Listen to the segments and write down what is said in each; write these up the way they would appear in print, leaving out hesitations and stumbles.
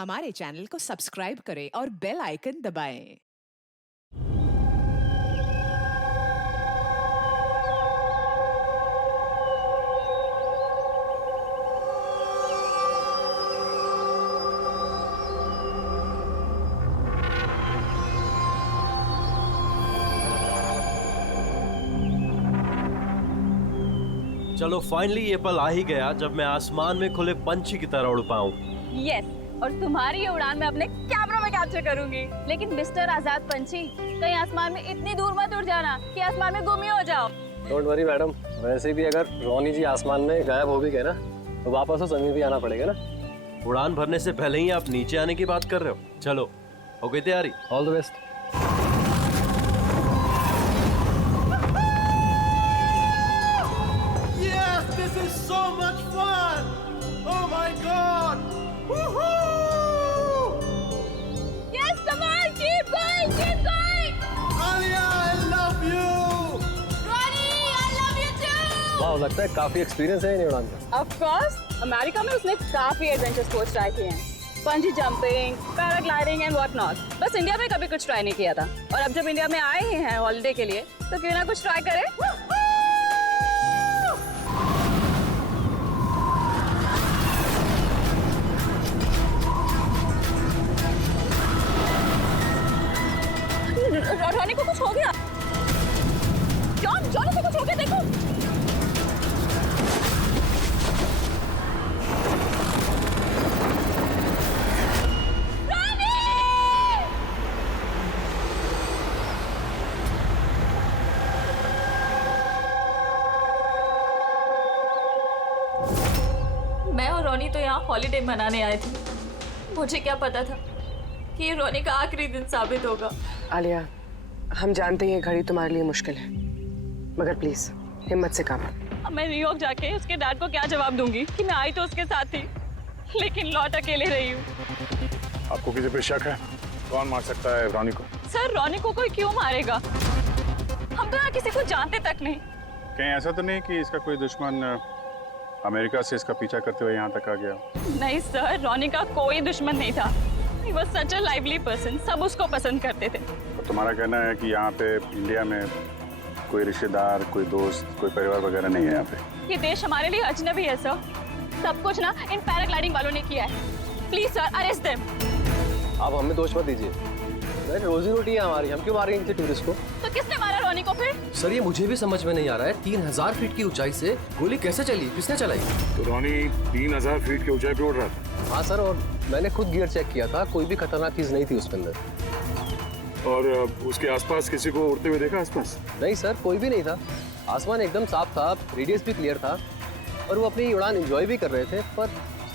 हमारे चैनल को सब्सक्राइब करें और बेल आइकन दबाएं। चलो फाइनली ये पल आ ही गया जब मैं आसमान में खुले पंछी की तरह उड़ पाऊं। यस, और तुम्हारी ये उड़ान मैं अपने कैमरा में कैप्चर करूंगी। लेकिन मिस्टर आजाद पंछी, कहीं आसमान में इतनी दूर मत उड़ जाना कि आसमान में गुम ही हो जाओ। डोंट वरी मैडम, वैसे भी अगर रोनी जी आसमान में गायब हो भी गए ना तो वापस तो जमीन भी आना पड़ेगा ना। उड़ान भरने से पहले ही आप नीचे आने की बात कर रहे हो। चलो, हो गई तैयारी? All the best. Yes, this is so much fun! Oh my God! Woohoo! Yes, come on, keep going, keep going. Alia, I love you! Ronnie, I love you too. वाह, लगता है काफी एक्सपीरियंस है इन उड़ान का। Of course, अमेरिका में उसने काफी एडवेंचर स्पोर्ट्स ट्राई किए हैं। पंजी jumping, paragliding and what not. बस इंडिया में कभी कुछ ट्राई नहीं किया था। और अब जब इंडिया में आए ही हैं हॉलिडे के लिए, तो क्यों ना कुछ ट्राई करें? रोनी को कुछ हो गया। जॉनी को कुछ हो गया, देखो। मैं और रोनी तो यहाँ हॉलिडे मनाने आए थे। मुझे क्या पता था कि ये रोनी का आखिरी दिन साबित होगा। आलिया, हम जानते हैं ये घड़ी तुम्हारे लिए मुश्किल है, मगर प्लीज हिम्मत से काम लो। अब मैं न्यूयॉर्क जाके उसके डैड को क्या जवाब दूंगी कि मैं आई तो उसके साथ थी, लेकिन लौट अकेले रही हूँ। आपको किसी पे शक है? कौन मार सकता है रोनी को? सर, रोनी को कोई क्यों मारेगा? हम तो यहाँ किसी को जानते तक नहीं। कहीं ऐसा तो नहीं कि इसका कोई दुश्मन अमेरिका से इसका पीछा करते हुए यहाँ तक आ गया? नहीं सर, रोनी का कोई दुश्मन नहीं था। He was such a lively person, सब उसको पसंद करते थे। तो तुम्हारा कहना है कि यहाँ पे इंडिया में कोई रिश्तेदार, कोई दोस्त, कोई परिवार वगैरह नहीं है यहाँ पे? ये देश हमारे लिए अजनबी है सर। सब कुछ ना इन पैराग्लाइडिंग वालों ने किया है। Please sir, arrest them. आप हमें दोष मत दीजिए, रोजी रोटी है हमारी, हम क्यों मार रहे हैं इनसे टूरिस्ट को? तो किसने मारा रोनी को फिर? सर, ये मुझे भी समझ में नहीं आ रहा है। 3000 फीट की ऊंचाई से गोली कैसे चली? किसने चलाई? तो रोनी 3000 फीट की ऊंचाई पे उड़ रहा था। हाँ सर, और मैंने खुद गियर चेक किया था, कोई भी खतरनाक चीज नहीं थी उसके अंदर। और उसके आसपास किसी को उड़ते हुए देखा आसपास? नहीं सर, कोई भी नहीं था। आसमान एकदम साफ था, रेडियस भी क्लियर था और वो अपनी उड़ान एंजॉय भी कर रहे थे। पर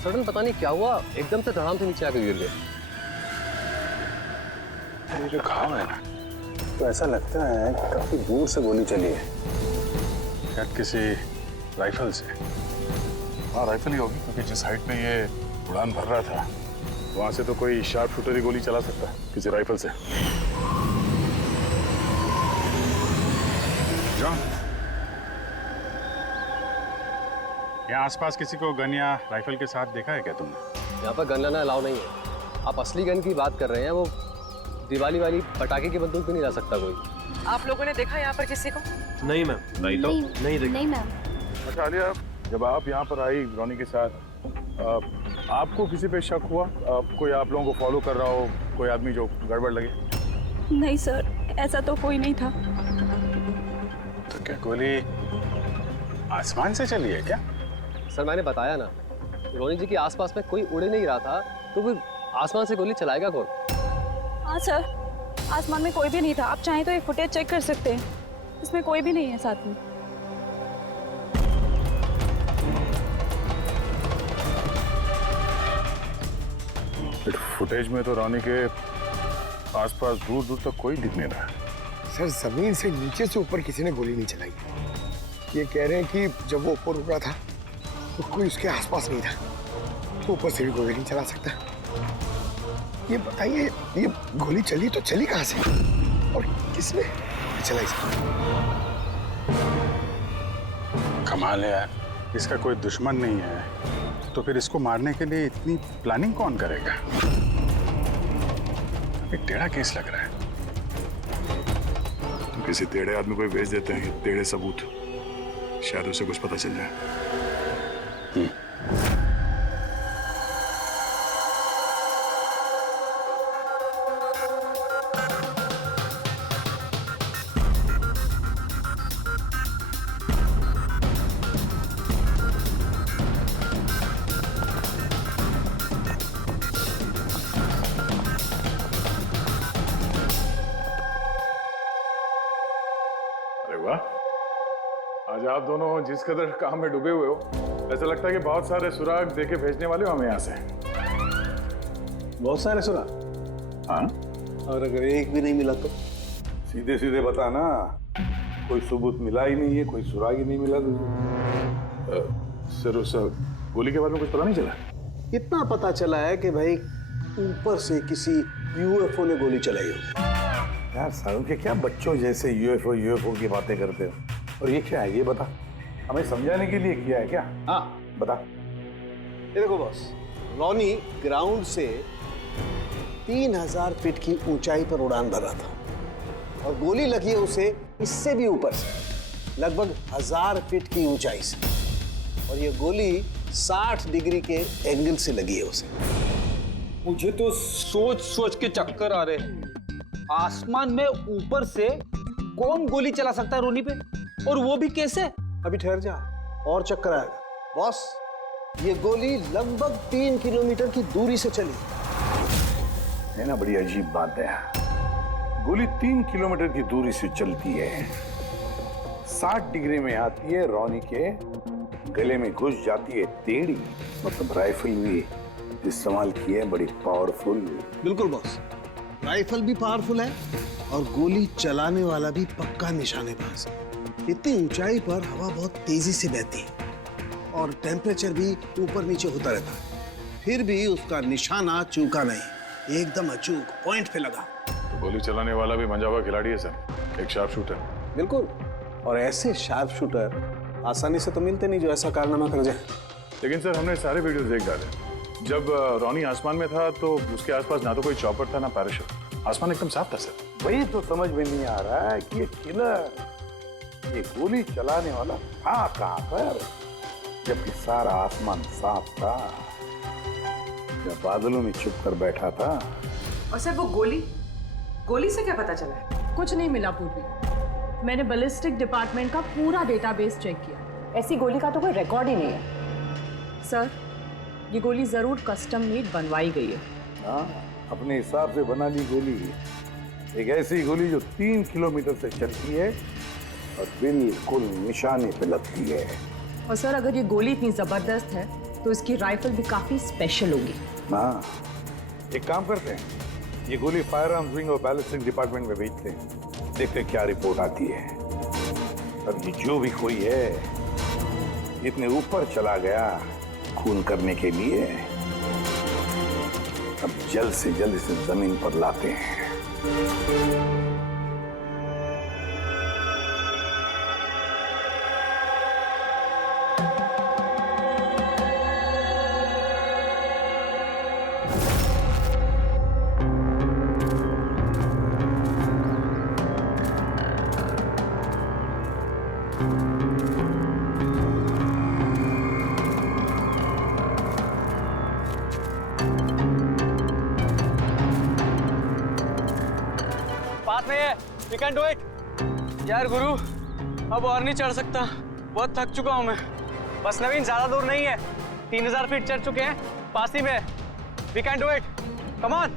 सडन पता नहीं क्या हुआ, एकदम से धड़ाम से नीचे आकर गिर गए। ये जो घाव है ना, तो ऐसा लगता है कि काफी दूर से गोली चली है, शायद किसी राइफल से। हाँ, राइफल ही होगी, क्योंकि जिस हाइट में ये उड़ान भर रहा था वहां से तो कोई शार्प शूटर ही गोली चला सकता है, किसी राइफल से। जॉन, यहाँ आसपास किसी को गन या राइफल के साथ देखा है क्या तुमने? यहाँ पर गन लाना अलाउ नहीं है। आप असली गन की बात कर रहे हैं, वो दिवाली वाली पटाखे की बंदूक भी नहीं ला सकता कोई। आप लोगों ने देखा यहाँ पर किसी को? नहीं मैम, नहीं तो नहीं देखा। नहीं मैम। अच्छा आलिया, जब आप यहाँ पर आई रोनी के साथ, आपको किसी पे शक हुआ? कोई आप लोगों को फॉलो कर रहा हो, कोई आदमी जो गड़बड़ लगे? नहीं सर, ऐसा तो कोई नहीं था। तो क्या गोली आसमान से चली है क्या? सर, मैंने बताया ना, रोनी जी के आसपास में कोई उड़ नहीं रहा था, तो फिर आसमान से गोली चलाएगा कौन? हाँ सर, आसमान में कोई भी नहीं था। आप चाहें तो एक फुटेज चेक कर सकते हैं, इसमें कोई भी नहीं है साथ में। फुटेज में तो रोनी के आसपास दूर दूर तक कोई दिख नहीं रहा। सर, जमीन से नीचे से ऊपर किसी ने गोली नहीं चलाई। ये कह रहे हैं कि जब वो ऊपर उड़ा था तो कोई उसके आसपास नहीं था, तो ऊपर से भी गोली नहीं चला सकता। ये बताइए, ये गोली चली तो चली कहाँ से और किसने चलाई? कमाल है यार, इसका कोई दुश्मन नहीं है तो फिर इसको मारने के लिए इतनी प्लानिंग कौन करेगा? अभी टेढ़ा केस लग रहा है। तो किसी टेढ़े आदमी को भेज देते हैं, टेढ़े सबूत, शायद उसे कुछ पता चल जाए। अरे वाह, आज आप दोनों जिस कदर काम में डूबे हुए हो, ऐसा लगता है कि बहुत सारे सुराग देके भेजने वाले हो हमें यहाँ से। बहुत सारे सुना। हाँ, और अगर एक भी नहीं मिला तो? सीधे सीधे बता ना, कोई सबूत मिला ही नहीं है, कोई सुराग ही नहीं मिला तुझे। सर उस गोली के बारे में कुछ पता नहीं चला? इतना पता चला है कि भाई ऊपर से किसी यूएफओ ने गोली चलाई हो। यार सालों के क्या बच्चों जैसे यूएफओ की बातें करते हो। और ये क्या है, ये बता, हमें समझाने के लिए किया है क्या? हाँ बता। ये देखो बॉस, रॉनी ग्राउंड से 3000 फीट की ऊंचाई पर उड़ान भर रहा था और गोली लगी है उसे इससे भी ऊपर से, लगभग 1000 फीट की ऊंचाई से। और ये गोली 60 डिग्री के एंगल से लगी है उसे। मुझे तो सोच सोच के चक्कर आ रहे हैं। आसमान में ऊपर से कौन गोली चला सकता है रोनी पे, और वो भी कैसे? अभी ठहर जा, और चक्कर आएगा। बॉस, ये गोली लगभग 3 किलोमीटर की दूरी से चली है ना, बड़ी अजीब बात है। गोली 3 किलोमीटर की दूरी से चलती है, 60 डिग्री में आती है, रॉनी के गले में घुस जाती है टेढ़ी। मतलब राइफल भी इस्तेमाल की है, बड़ी पावरफुल। बिल्कुल बॉस, राइफल भी पावरफुल है और गोली चलाने वाला भी पक्का निशानेबाज। इतनी ऊंचाई पर हवा बहुत तेजी से बहती है और टेम्परेचर भी ऊपर नीचे होता रहता है, फिर भी उसका निशाना चूका नहीं, एकदम अचूक पॉइंट पे लगा। तो गोली चलाने वाला भी मंजा हुआ खिलाड़ी है सर, एक शार्प शूटर। बिल्कुल, और ऐसे शार्प शूटर आसानी से तो मिलते नहीं जो ऐसा कारनामा कर जाए। लेकिन सर हमने सारे वीडियोस देख डाले। जब रॉनी आसमान में था तो उसके आसपास ना तो कोई चॉपर था ना पैराशूट, आसमान एकदम साफ था सर। वही तो समझ में नहीं आ रहा है कि ये किलर, ये गोली चलाने वाला था कहां पर, जबकि सारा आसमान साफ था, या बादलों में छुप कर बैठा था। और सर वो गोली से क्या पता चला है? कुछ नहीं मिला पूर्वी। मैंने बैलिस्टिक डिपार्टमेंट का पूरा डेटाबेस चेक किया, ऐसी गोली का तो कोई रिकॉर्ड ही नहीं है। सर, ये गोली जरूर कस्टम मेड बनवाई गई है। हाँ, अपने हिसाब से बना ली गोली। एक ऐसी गोली जो 3 किलोमीटर से चलती है और बिल्कुल निशाने पे लगती है। और सर, अगर ये गोली इतनी जबरदस्त है तो इसकी राइफल भी काफी स्पेशल होगी। हाँ, एक काम करते हैं, ये गोली फायर आर्म्स विंग और बैलिस्टिक डिपार्टमेंट में भेजते हैं, देखते हैं क्या रिपोर्ट आती है। अब ये जो भी कोई है, इतने ऊपर चला गया खून करने के लिए, अब जल्द से जल्द इसे जमीन पर लाते हैं। पास में है, वी कैन डू इट। यार गुरु, अब और नहीं चढ़ सकता, बहुत थक चुका हूं मैं। बस नवीन, ज्यादा दूर नहीं है, 3000 फीट चढ़ चुके हैं, पास ही में। We can do it, come on.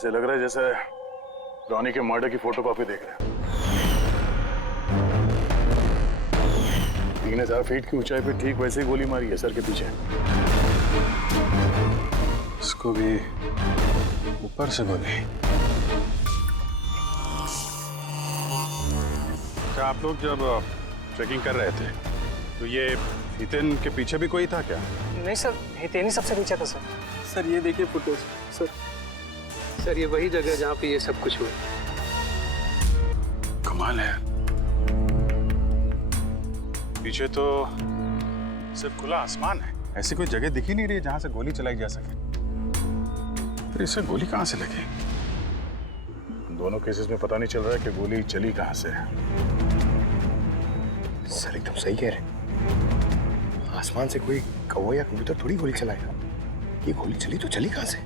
ऐसे लग रहा है जैसे रॉनी के मर्डर की फोटोकॉपी देख रहे हैं। 3000 फीट की ऊंचाई पे ठीक वैसे ही गोली मारी है सर के पीछे। इसको भी ऊपर से गोली। क्या आप लोग जब ट्रैकिंग कर रहे थे तो ये हितेन के पीछे भी कोई था क्या? नहीं सर, हितेन ही सबसे पीछे था सर। सर ये देखिए फुटेज। सर ये वही जगह जहाँ पे ये सब कुछ हुआ। कमाल है। पीछे तो सिर्फ खुला आसमान है, ऐसी कोई जगह दिख ही नहीं रही जहां से गोली चलाई जा सके। फिर इसे गोली कहां से लगी? दोनों केसेस में पता नहीं चल रहा है कि गोली चली कहां से है। सर एकदम सही कह रहे। आसमान से कोई कौवा या कबूतर थोड़ी गोली चलाएगा। ये गोली चली तो चली कहां से?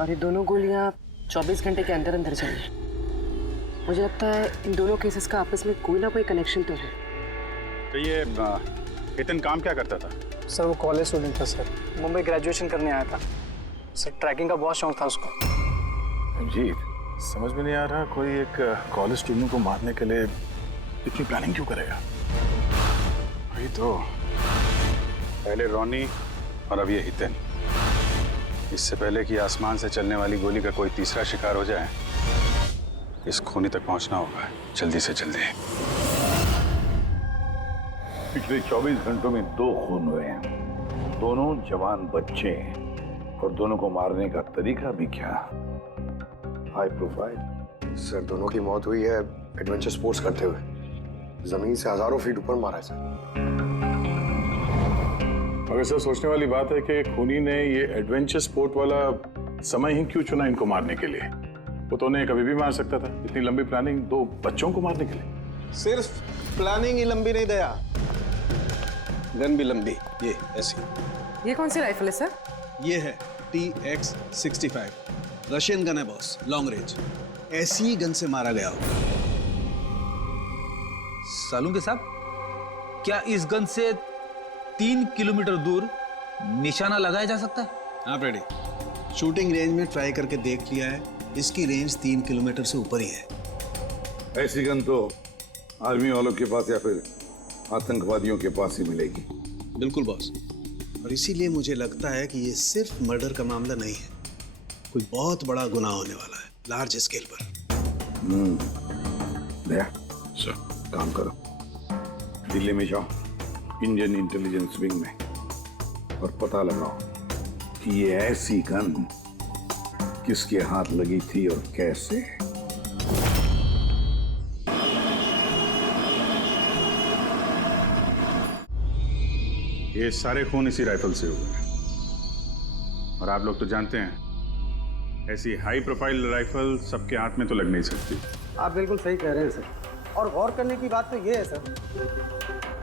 और ये दोनों गोलियां 24 घंटे के अंदर अंदर चली। मुझे लगता है इन दोनों केसेस का आपस में कोई ना कोई कनेक्शन तो है। तो ये हितेन काम क्या करता था? सर वो कॉलेज स्टूडेंट था सर, मुंबई ग्रेजुएशन करने आया था सर। ट्रैकिंग का बहुत शौक था उसको। जी समझ में नहीं आ रहा, कोई एक कॉलेज स्टूडेंट को मारने के लिए इतनी प्लानिंग क्यों करेगा? वही तो, पहले रॉनी और अब ये हितेन। इससे पहले कि आसमान से चलने वाली गोली का कोई तीसरा शिकार हो जाए, इस खूनी तक पहुंचना होगा जल्दी से जल्दी। पिछले 24 घंटों में 2 खून हुए हैं, दोनों जवान बच्चे हैं और दोनों को मारने का तरीका भी क्या हाई प्रोफाइल। सर दोनों की मौत हुई है एडवेंचर स्पोर्ट्स करते हुए। जमीन से हजारों फीट ऊपर मारा है सर। मगर सर सोचने वाली बात है कि खूनी ने ये एडवेंचर स्पोर्ट वाला समय ही क्यों चुना इनको मारने के लिए? वो तो उन्हें कभी भी मार सकता था। इतनी लंबी प्लानिंग 2 बच्चों को मारने के लिए। सिर्फ प्लानिंग ही लंबी नहीं दया, गन भी लंबी। ये ऐसी। ये कौन सी राइफल है सर? ये है TX-65, रशियन गन है बॉस, लॉन्ग रेंज। ऐसी गन से मारा गया होगा। सालुंके साहब, क्या इस गन से 3 किलोमीटर दूर निशाना लगाया जा सकता है? हाँ फ्रेडी, शूटिंग रेंज में ट्राई करके देख लिया है। इसकी रेंज 3 किलोमीटर से ऊपर ही है। ऐसी गन तो आर्मी वालों के पास या फिर आतंकवादियों के पास ही मिलेगी। बिल्कुल बॉस, और इसीलिए मुझे लगता है कि ये सिर्फ मर्डर का मामला नहीं है, कोई बहुत बड़ा गुनाह होने वाला है, लार्ज स्केल पर। दया सर, काम करो, दिल्ली में जाओ इंडियन इंटेलिजेंस विंग में और पता लगाओ कि ये ऐसी गन किसके हाथ लगी थी और कैसे। ये सारे खून इसी राइफल से हुए हैं। और आप लोग तो जानते हैं, ऐसी हाई प्रोफाइल राइफल सबके हाथ में तो लग नहीं सकती। आप बिल्कुल सही कह रहे हैं सर। और गौर करने की बात तो ये है सर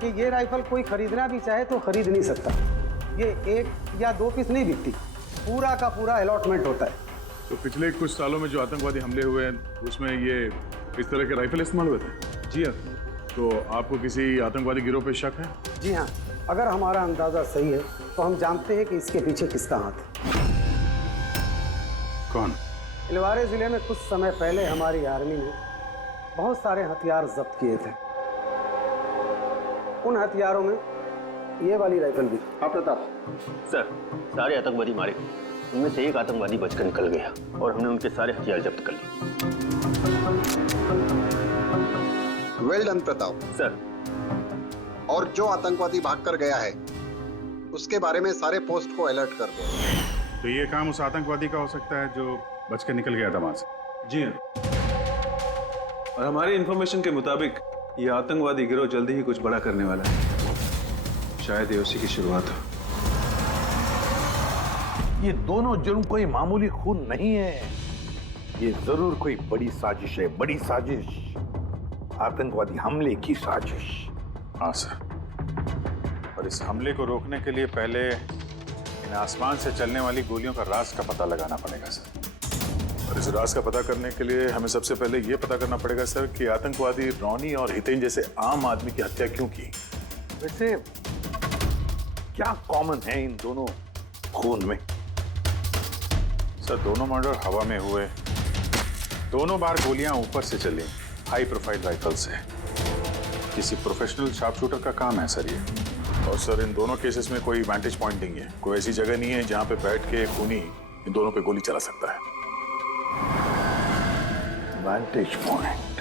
कि ये राइफल कोई खरीदना भी चाहे तो खरीद नहीं सकता। ये 1 या 2 पीस नहीं बिकती, पूरा का पूरा अलॉटमेंट होता है। तो पिछले कुछ सालों में जो आतंकवादी हमले हुए हैं उसमें ये इस तरह के राइफल इस्तेमाल हुए थे? जी हाँ। तो आपको किसी आतंकवादी गिरोह पे शक है? जी हाँ, अगर हमारा अंदाजा सही है तो हम जानते हैं कि इसके पीछे किसका हाथ है। कौन? इलवारे जिले में कुछ समय पहले हमारी आर्मी ने बहुत सारे हथियार जब्त किए थे। उन हथियारों में ये वाली राइफल भी। हाँ प्रताप सर, सारे आतंकवादी मारे गए, उनमें से एक आतंकवादी बचकर निकल गया और हमने उनके सारे हथियार जब्त कर लिए। Well done Pratap sir. और जो आतंकवादी भागकर गया है उसके बारे में सारे पोस्ट को अलर्ट कर दो। तो ये काम उस आतंकवादी का हो सकता है जो बचकर निकल गया था वहां से? जी हाँ, और हमारी इंफॉर्मेशन के मुताबिक ये आतंकवादी गिरोह जल्दी ही कुछ बड़ा करने वाला है। शायद ये उसी की शुरुआत हो। ये दोनों जुर्म कोई मामूली खून नहीं है, ये जरूर कोई बड़ी साजिश है, बड़ी साजिश, आतंकवादी हमले की साजिश। हाँ सर, और इस हमले को रोकने के लिए पहले इन आसमान से चलने वाली गोलियों का राज का पता लगाना पड़ेगा सर। और इस राज का पता करने के लिए हमें सबसे पहले ये पता करना पड़ेगा सर कि आतंकवादी रॉनी और हितेन जैसे आम आदमी की हत्या क्यों की। वैसे क्या कॉमन है इन दोनों खून में? सर दोनों मर्डर हवा में हुए, दोनों बार गोलियां ऊपर से चली, हाई प्रोफाइल राइफल से। किसी प्रोफेशनल शार्प शूटर का काम है सर ये। और सर इन दोनों केसेस में कोई वैंटेज पॉइंट नहीं है, कोई ऐसी जगह नहीं है जहां पे बैठ के खूनी इन दोनों पे गोली चला सकता है। वैंटेज पॉइंट,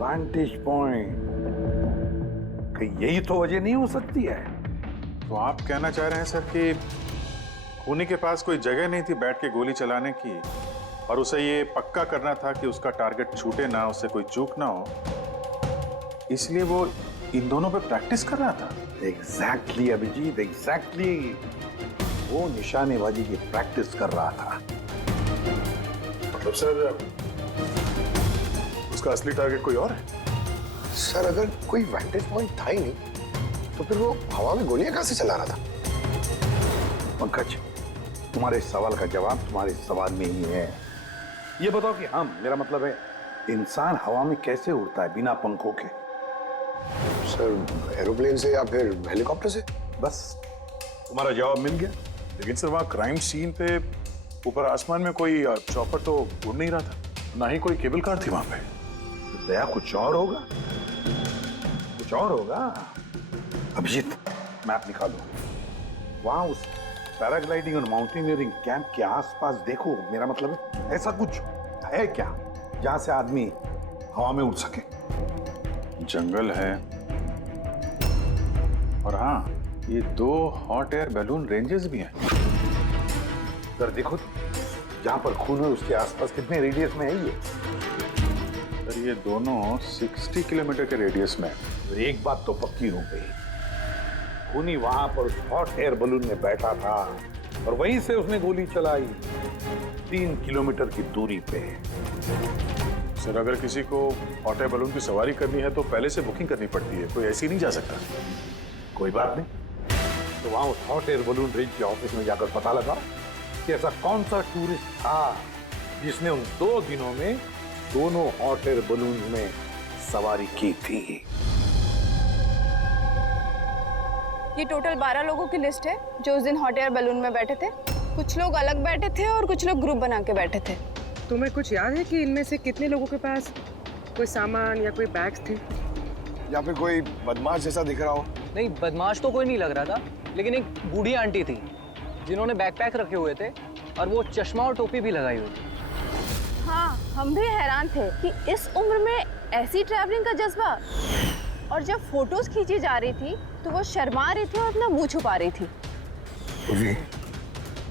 वैंटेज पॉइंट, कहीं यही तो वजह नहीं हो सकती है? तो आप कहना चाह रहे हैं सर कि खूनी के पास कोई जगह नहीं थी बैठ के गोली चलाने की, और उसे ये पक्का करना था कि उसका टारगेट छूटे ना, उससे कोई चूक ना हो, इसलिए वो इन दोनों पे प्रैक्टिस कर रहा था। Exactly Abhijit, exactly. वो निशानेबाजी की प्रैक्टिस कर रहा था। मतलब सर उसका असली टारगेट कोई और है? सर अगर कोई वैंटेज पॉइंट था ही नहीं तो फिर वो हवा में गोलियां कहां से चला रहा था? पंकज, तुम्हारे सवाल का जवाब तुम्हारे सवाल में ही है। ये बताओ कि मेरा मतलब है, इंसान हवा में कैसे उड़ता है बिना पंखों के? सर एरोप्लेन से या फिर हेलीकॉप्टर से। बस तुम्हारा जवाब मिल गया। लेकिन सर वहाँ क्राइम सीन पे ऊपर आसमान में कोई चॉपर तो उड़ नहीं रहा था, ना ही कोई केबल कार थी वहां पे। तो दया कुछ और होगा, कुछ और होगा। अभिजीत, मैप निकालो। वहां उस पैराग्लाइडिंग और माउंटेनियरिंग कैंप के आसपास देखो। मेरा मतलब है ऐसा कुछ है क्या जहां से आदमी हवा में उड़ सके? जंगल है, और हाँ, ये 2 हॉट एयर बैलून रेंजेस भी हैं। सर देखो तो, जहां पर खून है उसके आसपास कितने रेडियस में है ये? सर ये दोनों 60 किलोमीटर के रेडियस में। तो एक बात तो पक्की हो गई, खूनी वहां पर उस हॉट एयर बलून में बैठा था और वहीं से उसने गोली चलाई 3 किलोमीटर की दूरी पे। सर अगर किसी को हॉट एयर बैलून की सवारी करनी है तो पहले से बुकिंग करनी पड़ती है, कोई ऐसी नहीं जा सकता। कोई बात नहीं, तो वहां उस हॉट एयर बलून रेंज के ऑफिस में जाकर पता लगा कि ऐसा कौन सा टूरिस्ट था जिसने उन 2 दिनों में दोनों हॉट एयर बलून में सवारी की थी। ये टोटल 12 लोगों की लिस्ट है जो उस दिन हॉट एयर बैलून में बैठे थे। कुछ लोग अलग बैठे थे और कुछ लोग ग्रुप बना के बैठे थे। तुम्हें कुछ याद है कि इनमें से कितने लोगों के पास कोई सामान या कोई बैग्स थे? या फिर कोई बदमाश जैसा दिख रहा हो? नहीं, बदमाश तो कोई नहीं लग रहा था, लेकिन एक बूढ़ी आंटी थी जिन्होंने बैकपैक रखे हुए थे और वो चश्मा और टोपी भी लगाई हुई थी। हाँ, हम भी हैरान थे कि इस उम्र में ऐसी ट्रैवलिंग का जज्बा। और जब फोटोज खींची जा रही थी तो वो शर्मा रही थी और अपना मुंह छुपा रही थी।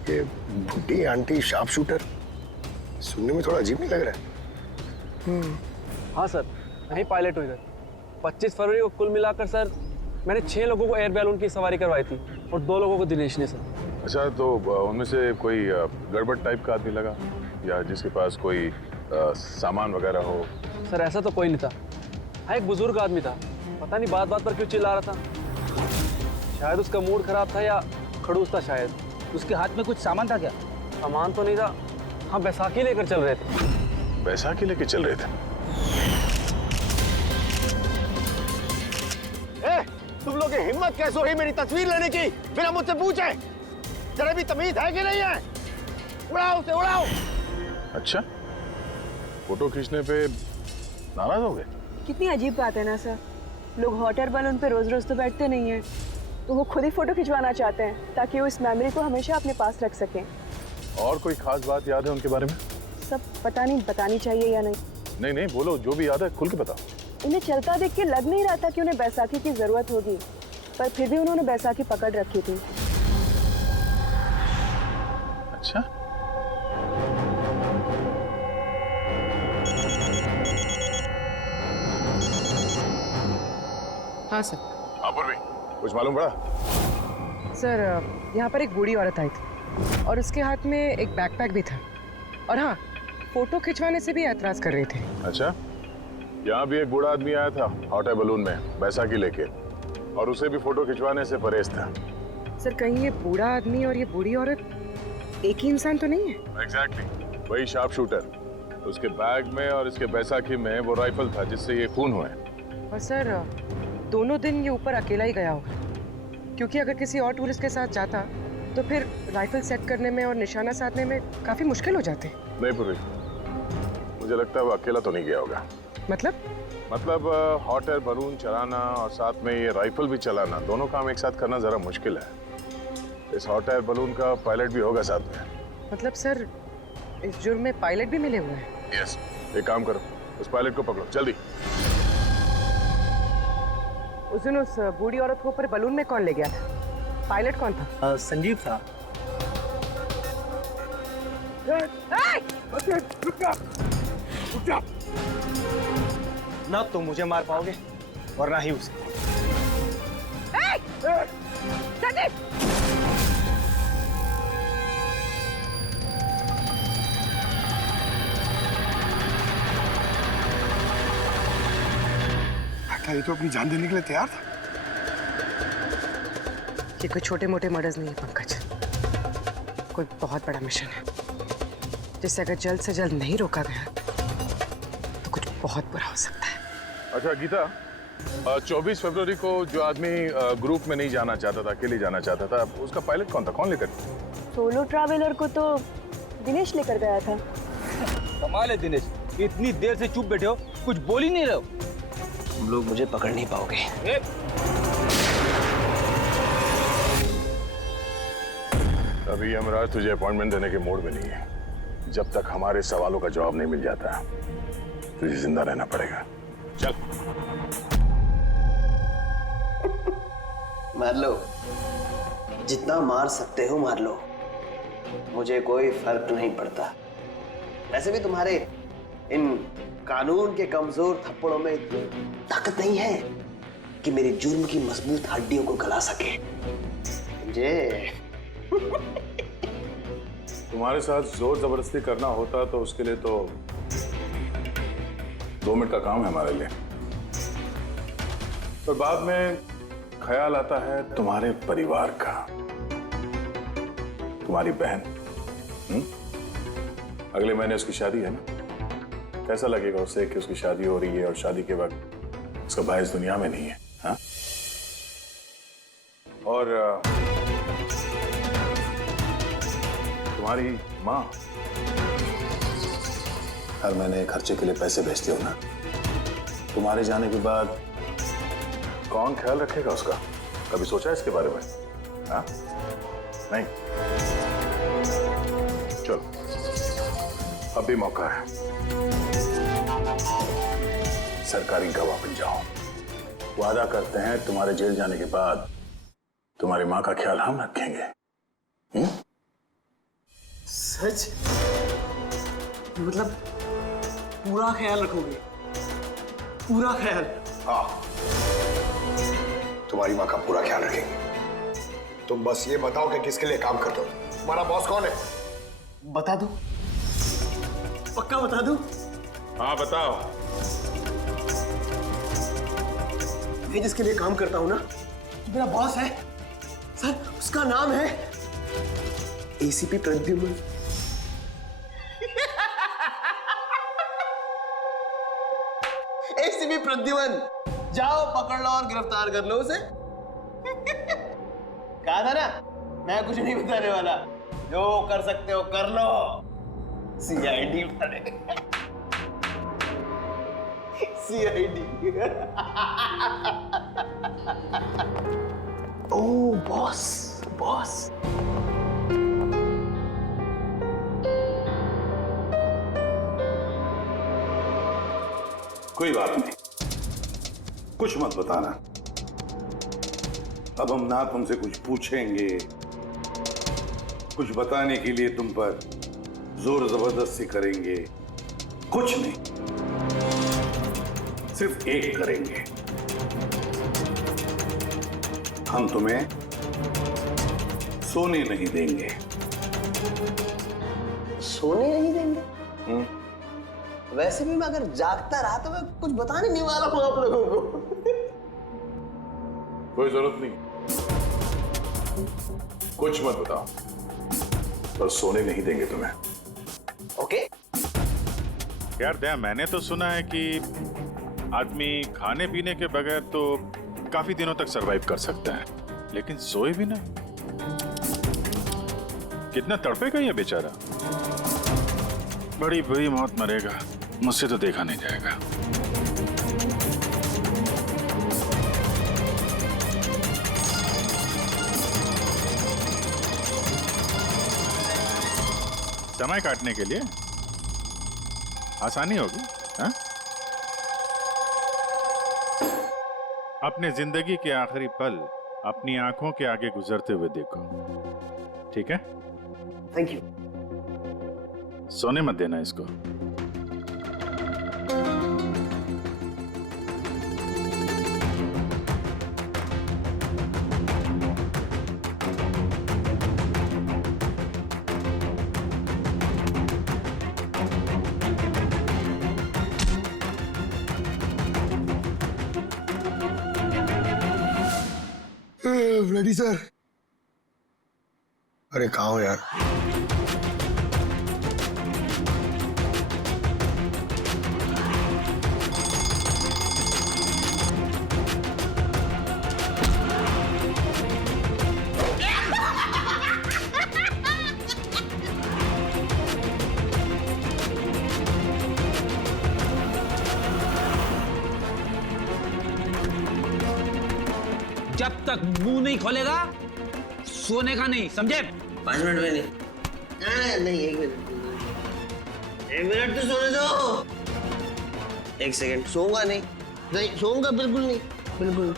ये बूढ़ी आंटी शार्प शूटर, सुनने में थोड़ा अजीब नहीं लग रहा है? हाँ सर, मैं ही पायलट हूँ इधर। 25 फरवरी को कुल मिलाकर सर मैंने 6 लोगों को एयर बैलून की सवारी करवाई थी और 2 लोगों को दिनेश ने सर। अच्छा, तो उनमें से कोई गड़बड़ टाइप का आदमी लगा या जिसके पास कोई सामान वगैरह हो? सर ऐसा तो कोई नहीं था। हाँ, एक बुजुर्ग आदमी था, पता नहीं बात बात पर क्यों चिल्ला रहा था। शायद उसका मूड खराब था या खड़ूस था शायद। उसके हाथ में कुछ सामान था क्या? सामान तो नहीं था। हाँ, बैसाखी लेकर चल रहे थे। बैसाखी लेकर चल रहे थे? तुम लोग की हिम्मत कैसे हुई मेरी तस्वीर लेने की बिना मुझसे पूछे? जरा भी तमीज है कि नहीं है? उड़ाओ उसे, उड़ाओ। अच्छा, फोटो खींचने पे नाराज हो गए? कितनी अजीब बात है ना सर। लोग हॉट एयर बैलून पे रोज रोज तो बैठते नहीं हैं, तो वो खुद ही फोटो खिंचवाना चाहते हैं ताकि वो इस मेमोरी को हमेशा अपने पास रख सकें। और कोई खास बात याद है उनके बारे में? सब पता नहीं बतानी चाहिए या नहीं। नहीं नहीं, बोलो, जो भी याद है खुल के बताओ। उन्हें चलता देख के लग नहीं रहा था कि उन्हें बैसाखी की जरूरत होगी, पर फिर भी उन्होंने बैसाखी पकड़ रखी थी। अच्छा, हाँ सर। हाँ पूर्वी, कुछ मालूम पड़ा? सर यहाँ पर एक बूढ़ी औरत आई थी और उसके हाथ में एक बैकपैक भी था। और हाँ, फोटो खिंचवाने से भी ऐतराज कर रही थी। अच्छा, यहाँ भी एक बूढ़ा आदमी आया था हॉट एयर बलून में बैसाखी लेके, और उसे भी फोटो खिंचवाने से परहेज था। सर कहीं ये बूढ़ा आदमी और ये बूढ़ी औरत एक ही इंसान तो नहीं है? एग्जैक्टली, वही शार्प शूटर। उसके बैग में और इसके बैसाखी में वो राइफल था जिससे ये खून हुए। और सर दोनों दिन ये ऊपर अकेला ही गया होगा, क्योंकि अगर किसी और टूरिस्ट के साथ जाता तो फिर राइफल सेट करने में और निशाना साधने में काफी मुश्किल हो जाते। नहीं पूरी, मुझे लगता है वो अकेला तो नहीं गया होगा। मतलब हॉट एयर बलून चलाना और साथ में ये राइफल भी चलाना, दोनों काम एक साथ करना जरा मुश्किल है। इस हॉट एयर बलून का पायलट भी होगा साथ में। मतलब सर, इस जुर्म में पायलट भी मिले हुए हैं? यस। एक काम करो, उस पायलट को पकड़ो जल्दी। उस दिन उस बूढ़ी औरत को ऊपर बलून में कौन ले गया था? पायलट कौन था? संजीव था। ना तुम मुझे मार पाओगे और ना ही उसे। ये तो अपनी जान देने के लिए तैयार था। ये कोई छोटे मोटे मर्डर्स नहीं है पंकज, कोई बहुत बड़ा मिशन है जिसे अगर जल्द से जल्द नहीं रोका गया तो कुछ बहुत बुरा हो सकता है। अच्छा गीता, 24 फरवरी को जो आदमी ग्रुप में नहीं जाना चाहता था, अकेले जाना चाहता था, उसका पायलट कौन था? कौन लेकर? सोलो ट्रैवलर को तो दिनेश लेकर गया था। कमाल है दिनेश, इतनी देर से चुप बैठे हो, कुछ बोल ही नहीं रहे हो। तुम लोग मुझे पकड़ नहीं पाओगे। अभी यमराज तुझे अपॉइंटमेंट देने के मूड में नहीं है। जब तक हमारे सवालों का जवाब नहीं मिल जाता तुझे जिंदा रहना पड़ेगा। चल। मार लो, जितना मार सकते हो मार लो, मुझे कोई फर्क नहीं पड़ता। वैसे भी तुम्हारे इन कानून के कमजोर थप्पड़ों में इतनी ताकत नहीं है कि मेरे जुर्म की मजबूत हड्डियों को गला सके। समझे? तुम्हारे साथ जोर जबरदस्ती करना होता तो उसके लिए तो 2 मिनट का काम है हमारे लिए, पर बाद में ख्याल आता है तुम्हारे परिवार का, तुम्हारी बहन। अगले महीने उसकी शादी है ना? कैसा लगेगा उसे कि उसकी शादी हो रही है और शादी के वक्त उसका भाई इस दुनिया में नहीं है? हाँ? और तुम्हारी माँ हर महीने खर्चे के लिए पैसे भेजती हो ना, तुम्हारे जाने के बाद कौन ख्याल रखेगा उसका? कभी सोचा है इसके बारे में? हाँ? नहीं? चलो, अब भी मौका है, सरकारी गवाह बन जाओ। वादा करते हैं तुम्हारे जेल जाने के बाद तुम्हारी माँ का ख्याल हम रखेंगे। सच? मतलब पूरा ख्याल रखोगे? पूरा ख्याल? हाँ, तुम्हारी माँ का पूरा ख्याल रखेंगे। तुम बस ये बताओ कि किसके लिए काम करते हो? तुम्हारा बॉस कौन है? बता दो, पक्का बता दो? हाँ बताओ। मैं जिसके लिए काम करता हूं ना, मेरा बॉस है सर, उसका नाम है एसीपी प्रद्युम्न। एसीपी प्रद्युम्न, जाओ पकड़ लो और गिरफ्तार कर लो उसे। कहा था ना, मैं कुछ नहीं बताने वाला, जो कर सकते हो कर लो। सीआईडी वाले, सीआईडी। ओ बॉस, बॉस। कोई बात नहीं, कुछ मत बताना। अब हम ना तुमसे कुछ पूछेंगे, कुछ बताने के लिए तुम पर जोर जबरदस्ती करेंगे, कुछ नहीं, सिर्फ एक करेंगे, हम तुम्हें सोने नहीं देंगे। सोने नहीं देंगे? वैसे भी मैं अगर जागता रहा तो मैं कुछ बताने नहीं वाला हूं आप लोगों को। कोई जरूरत नहीं, कुछ मत बताओ, पर सोने नहीं देंगे तुम्हें। ओके? यार दया, मैंने तो सुना है कि आदमी खाने पीने के बगैर तो काफी दिनों तक सरवाइव कर सकता है, लेकिन सोए भी ना। कितना तड़पेगा ये बेचारा, बड़ी बुरी मौत मरेगा। मुझसे तो देखा नहीं जाएगा। समय काटने के लिए आसानी होगी, हाँ? अपने जिंदगी के आखिरी पल अपनी आंखों के आगे गुजरते हुए देखो, ठीक है? Thank you. सोने मत देना इसको। Ready sir. अरे कहाँ हो यार? जब तक मुंह नहीं खोलेगा सोने का नहीं, समझे? 5 मिनट में नहीं। नहीं 1 मिनट। 1 मिनट तो सोने दो। 1 सेकंड। सोऊंगा नहीं, नहीं सोऊंगा बिल्कुल नहीं, बिल्कुल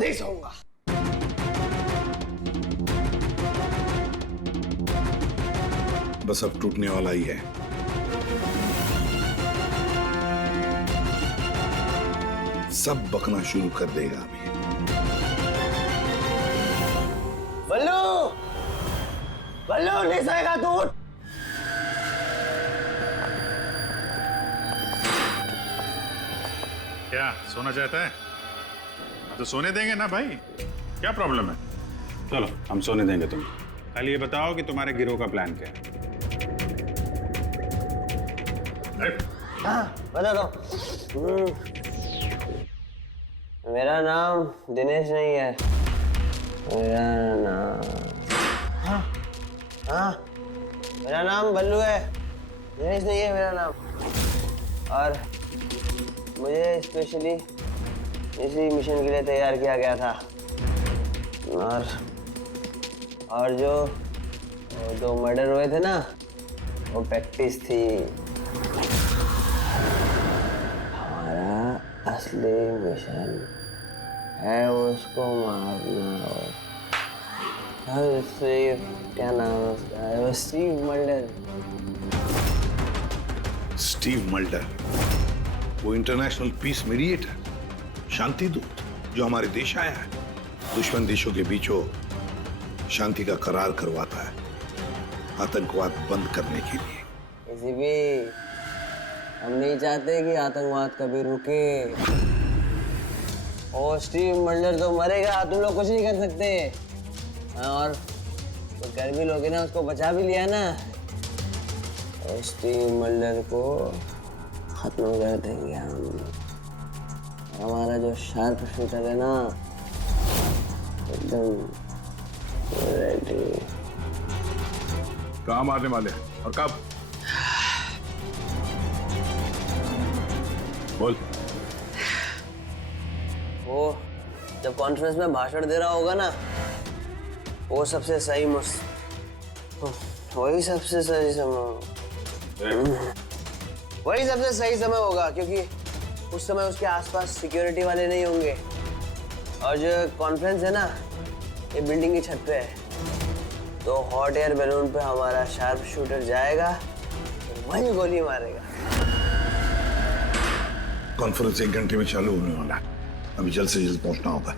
नहीं सोऊंगा। बस अब टूटने वाला ही है। सब बकना शुरू कर देगा अभी। बल्लू, बल्लू नहीं सोएगा तू। क्या सोना चाहता है? तो सोने देंगे ना भाई, क्या प्रॉब्लम है? चलो हम सोने देंगे तुम्हें। खाली ये बताओ कि तुम्हारे गिरोह का प्लान क्या है? हाँ बता दो। मेरा नाम दिनेश नहीं है, मेरा नाम हाँ मेरा नाम बल्लू है, दिनेश नहीं है मेरा नाम। और मुझे स्पेशली इसी मिशन के लिए तैयार किया गया था। और जो 2 मर्डर हुए थे ना, वो प्रैक्टिस थी। हमारा असली मिशन है उसको मारना। और स्टीव, क्या नाम है उसका? वो स्टीव मल्डर। स्टीव मल्डर, वो इंटरनेशनल पीस मीडिएटर, शांति दूत जो हमारे देश आया है, दुश्मन देशों के बीचों शांति का करार करवाता है, आतंकवाद बंद करने के लिए। किसी भी हम नहीं चाहते कि आतंकवाद कभी रुके। और स्टीव मल्डर तो मरेगा, तुम लोग कुछ नहीं कर सकते। और तो कर भी लोगे ना, उसको बचा भी लिया ना, और स्टीव मल्डर को खत्म कर देंगे हम। हमारा जो शार्प शूटर है ना, एकदम रेडी। कहाँ मारने वाले और कब? बोल। वो जब कॉन्फ्रेंस में भाषण दे रहा होगा ना, वो सबसे सही वही सबसे सही समय, वही सबसे सही समय होगा, क्योंकि उस समय उसके आसपास सिक्योरिटी वाले नहीं होंगे। और जो कॉन्फ्रेंस है ना, ये बिल्डिंग की छत पे है, तो हॉट एयर बैलून पे हमारा शार्प शूटर जाएगा, तो वही गोली मारेगा। कॉन्फ्रेंस 1 घंटे में चालू होने वाला है, अभी जल्द से जल्द पहुंचना होगा।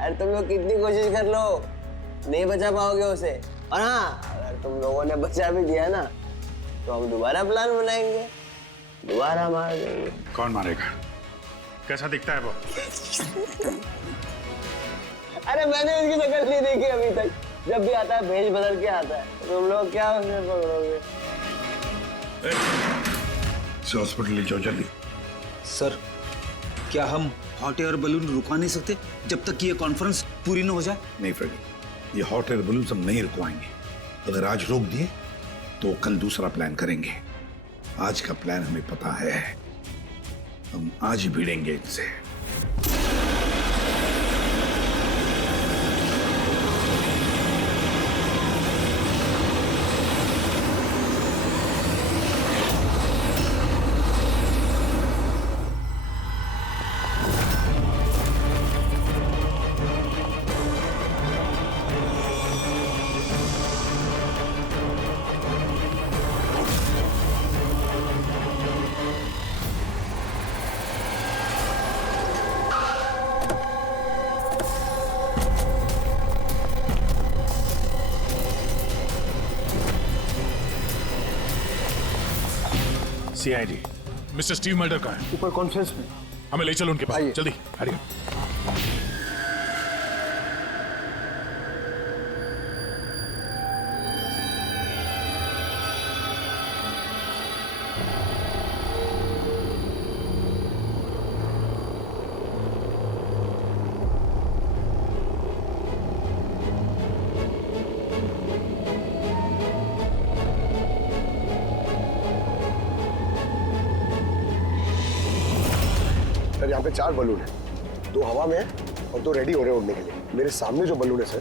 अरे तुम लोग कितनी कोशिश कर लो, नहीं बचा पाओगे उसे। और हाँ, अगर तुम लोगों ने बचा भी दिया ना, तो हम दोबारा प्लान बनाएंगे, दोबारा मार देंगे। कौन मारेगा? कैसा दिखता है वो? अरे मैंने उसकी शक्ल नहीं देखी अभी तक। जब भी आता है भेष बदल के आता है। तुम लोग क्या उसमें पकड़ोगे? हॉस्पिटल ले जाओ जल्दी। सर, क्या हम हॉट एयर बलून रुकवा नहीं सकते जब तक कि ये कॉन्फ्रेंस पूरी न हो जाए? नहीं फ्रेडी, ये हॉट एयर बलून हम नहीं रुकवाएंगे। अगर आज रोक दिए तो कल दूसरा प्लान करेंगे। आज का प्लान हमें पता है, हम आज ही भिड़ेंगे इनसे। सीआईडी मिस्टर स्टीव मल्डर कहाँ है? ऊपर कॉन्फ्रेंस में। हमें ले चलो उनके पास, जल्दी हरिया। सर यहाँ पे 4 बलून है, 2 हवा में है और 2 रेडी हो रहे हैं उड़ने के लिए। मेरे सामने जो बलून है सर,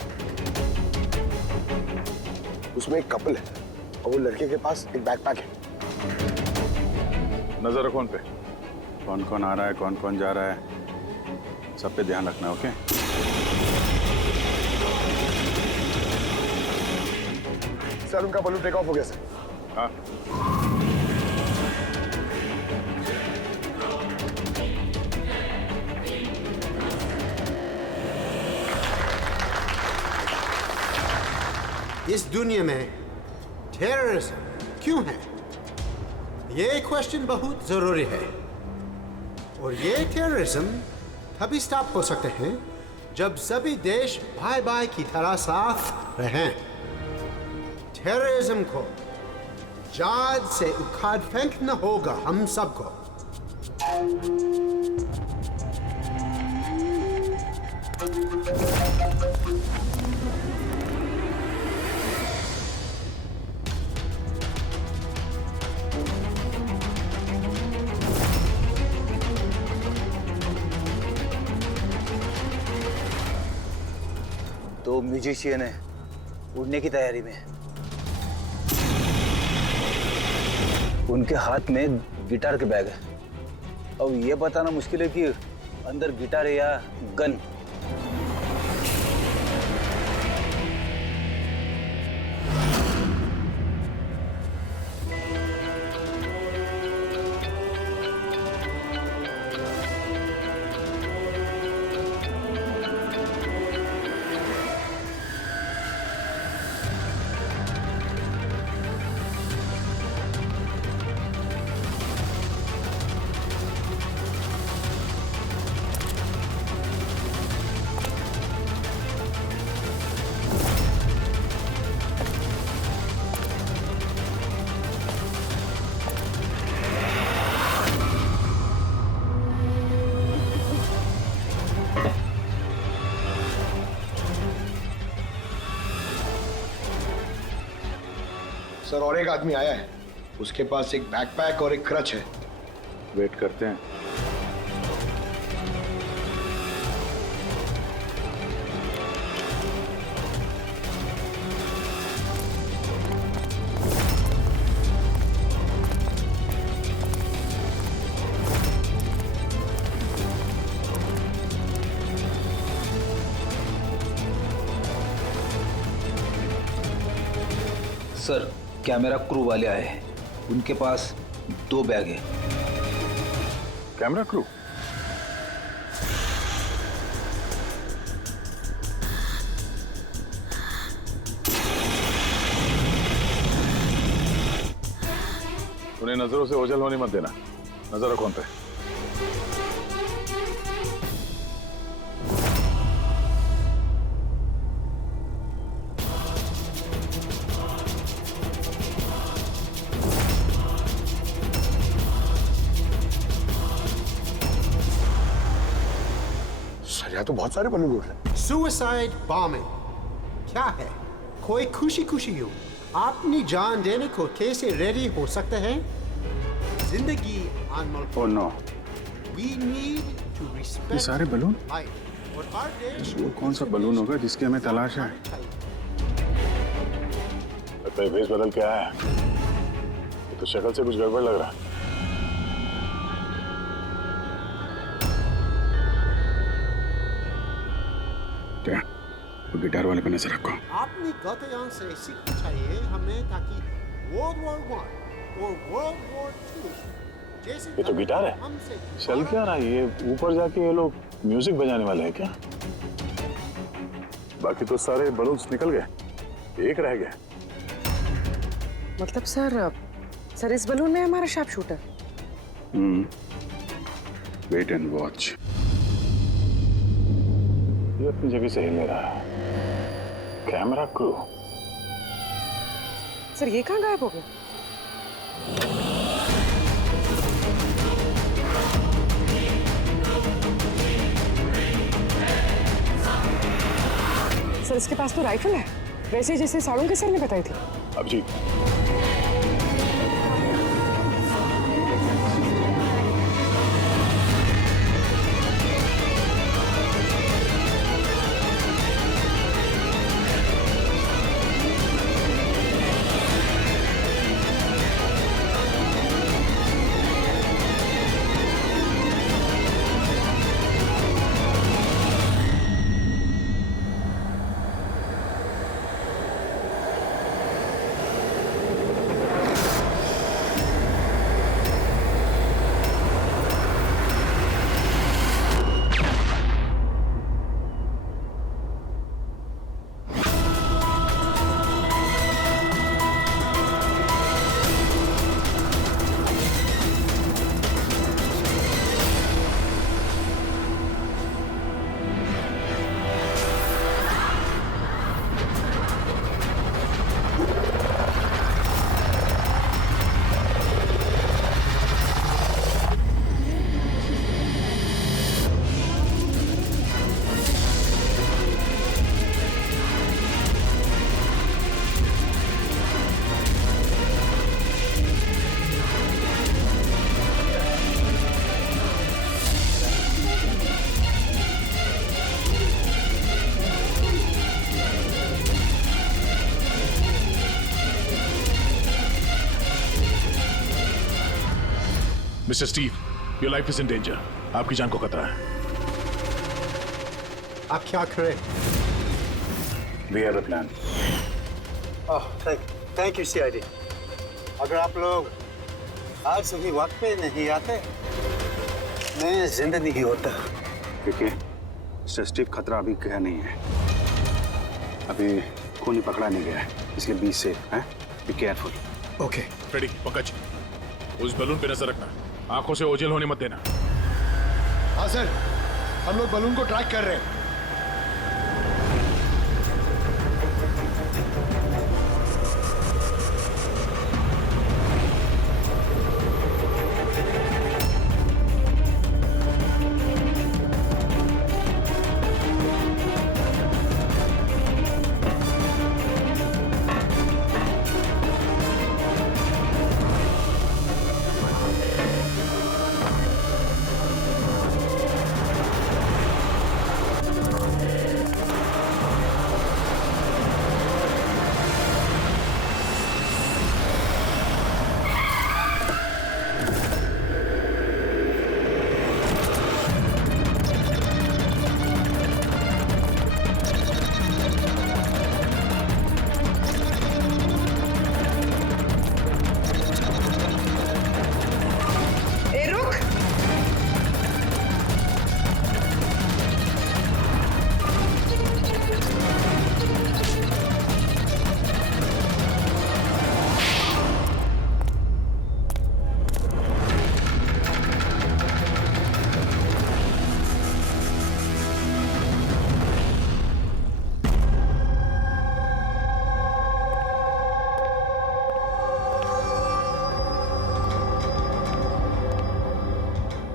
उसमें एक कपल है और वो लड़के के पास एक बैकपैक है। नजर रखो उन पे, कौन कौन आ रहा है, कौन कौन जा रहा है, सब पे ध्यान रखना। ओके सर उनका बलून टेक ऑफ हो गया सर। हाँ इस दुनिया में टेररिज्म क्यों है, ये क्वेश्चन बहुत जरूरी है। और ये टेररिज्म तभी स्टॉप हो सकते हैं जब सभी देश भाई भाई की तरह साथ रहें। टेररिज्म को जड़ से उखाड़ फेंकना होगा हम सबको। तो म्यूजिशियन है, उड़ने की तैयारी में है। उनके हाथ में गिटार के बैग है। अब ये बताना मुश्किल है कि अंदर गिटार है या गन। सर और एक आदमी आया है, उसके पास एक बैकपैक और एक क्रच है। वेट करते हैं। सर कैमरा क्रू वाले आए हैं, उनके पास 2 बैग है। Camera crew? उन्हें नजरों से ओझल होने मत देना, नजर रखो उन पे। यहाँ तो बहुत सारे बलून उड़ रहे हैं। सुसाइड बॉम्बिंग क्या है? कोई खुशी खुशी हो अपनी जान देने को कैसे रेडी हो सकते हैं? जिंदगी अनमोल। Oh no, We need to respect ये सारे बलून? life। और हर देश वो कौन सा बलून होगा जिसकी हमें तलाश है? लगता है भेष बदल के आया है। ये तो शक्ल से कुछ गड़बड़ लग रहा है। क्या? वो गिटार वाले पे नजर रखो। अपनी गलतियों से सीखना चाहिए हमें, ताकि World War I और World War II जैसे ये तो गिटार है। चल क्या रहा है ये? ऊपर जाके ये लोग म्यूजिक बजाने वाले हैं क्या? बाकी तो सारे बलून्स निकल गए, एक रह गया। मतलब सर इस बलून में हमारा sharp shooter. Wait and watch. ये अपनी जगह से हिल रहा है। Camera crew. सर ये कहाँ गायब हो गए? सर इसके पास तो राइफल है, वैसे जैसे साड़ू के सर ने बताई थी। Abhijit, mister Steve, your life is in danger. आपकी जान को खतरा है। आप क्या करें? We have a plan. Thank you CID। अगर आप लोग आज सभी वक्त पे नहीं आते, मैं जिंदा नहीं होता। देखिए, मिस्टर स्टीव, खतरा अभी गया नहीं है। अभी खूनी पकड़ा नहीं गया है, इसलिए बीच से हैं? Be careful. Okay. Freddy, Pankaj, उस बलून पे नजर रखना, आंखों से ओझल होने मत देना। हाँ सर, हम लोग बलून को ट्रैक कर रहे हैं।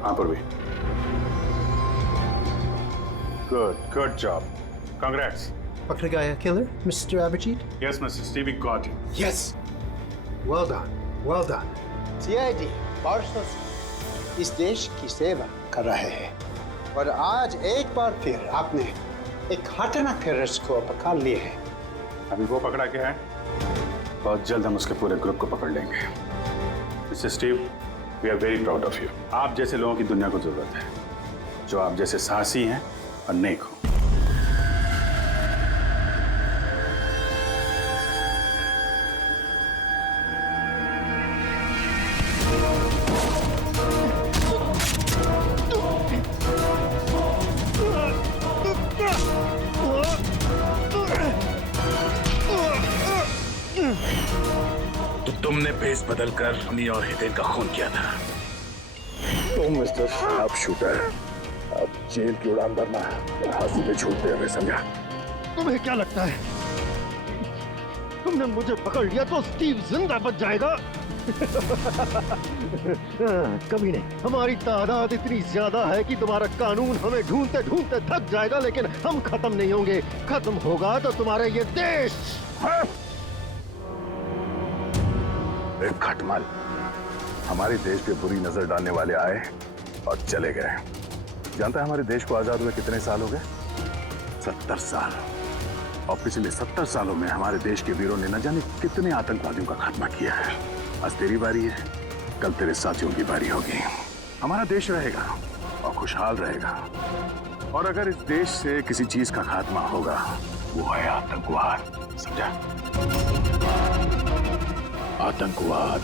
यहाँ पर भी। Good job, congrats. पकड़ गया killer mister Abhijit? Yes, Mr. Steve, we got him. Yes. Well done. Well done. CID बरसों से इस देश की सेवा कर रहे हैं और आज एक बार फिर आपने एक खतरनाक टेररिस्ट को पकड़ लिए हैं। अभी वो पकड़ा क्या है? बहुत जल्द हम उसके पूरे ग्रुप को पकड़ लेंगे। Mister Steve, we are very proud of you. आप जैसे लोगों की दुनिया को जरूरत है, जो आप जैसे साहसी हैं और नेक हो। तो तुमने भेस बदलकर हनी और हितेन का खून किया था। तुम मिस्टर शार्प शूटर, अब जेल की उड़ान भरना फांसी पे छूटते हुए समझा। तुम्हें क्या लगता है तुमने मुझे पकड़ लिया तो स्टीव जिंदा बच जाएगा? कभी नहीं। हमारी तादाद इतनी ज्यादा है कि तुम्हारा कानून हमें ढूंढते ढूंढते थक जाएगा, लेकिन हम खत्म नहीं होंगे। खत्म होगा तो तुम्हारा ये देश। एक खटमल हमारे देश पे बुरी नजर डालने वाले आए और चले गए। जानता है हमारे देश को आजाद हुए कितने साल हो गए? 70 साल। और पिछले 70 सालों में हमारे देश के वीरों ने न जाने कितने आतंकवादियों का खात्मा किया है। आज तेरी बारी है, कल तेरे साथियों की बारी होगी। हमारा देश रहेगा और खुशहाल रहेगा। और अगर इस देश से किसी चीज का खात्मा होगा, वो है आतंकवाद। समझा? आतंकवाद।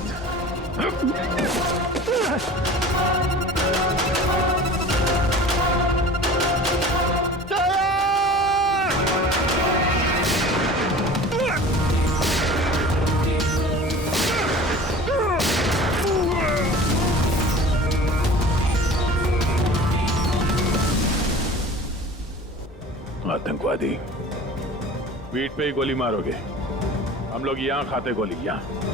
आतंकवादी, पीठ पे ही गोली मारोगे? हम लोग यहाँ खाते गोली, यहाँ।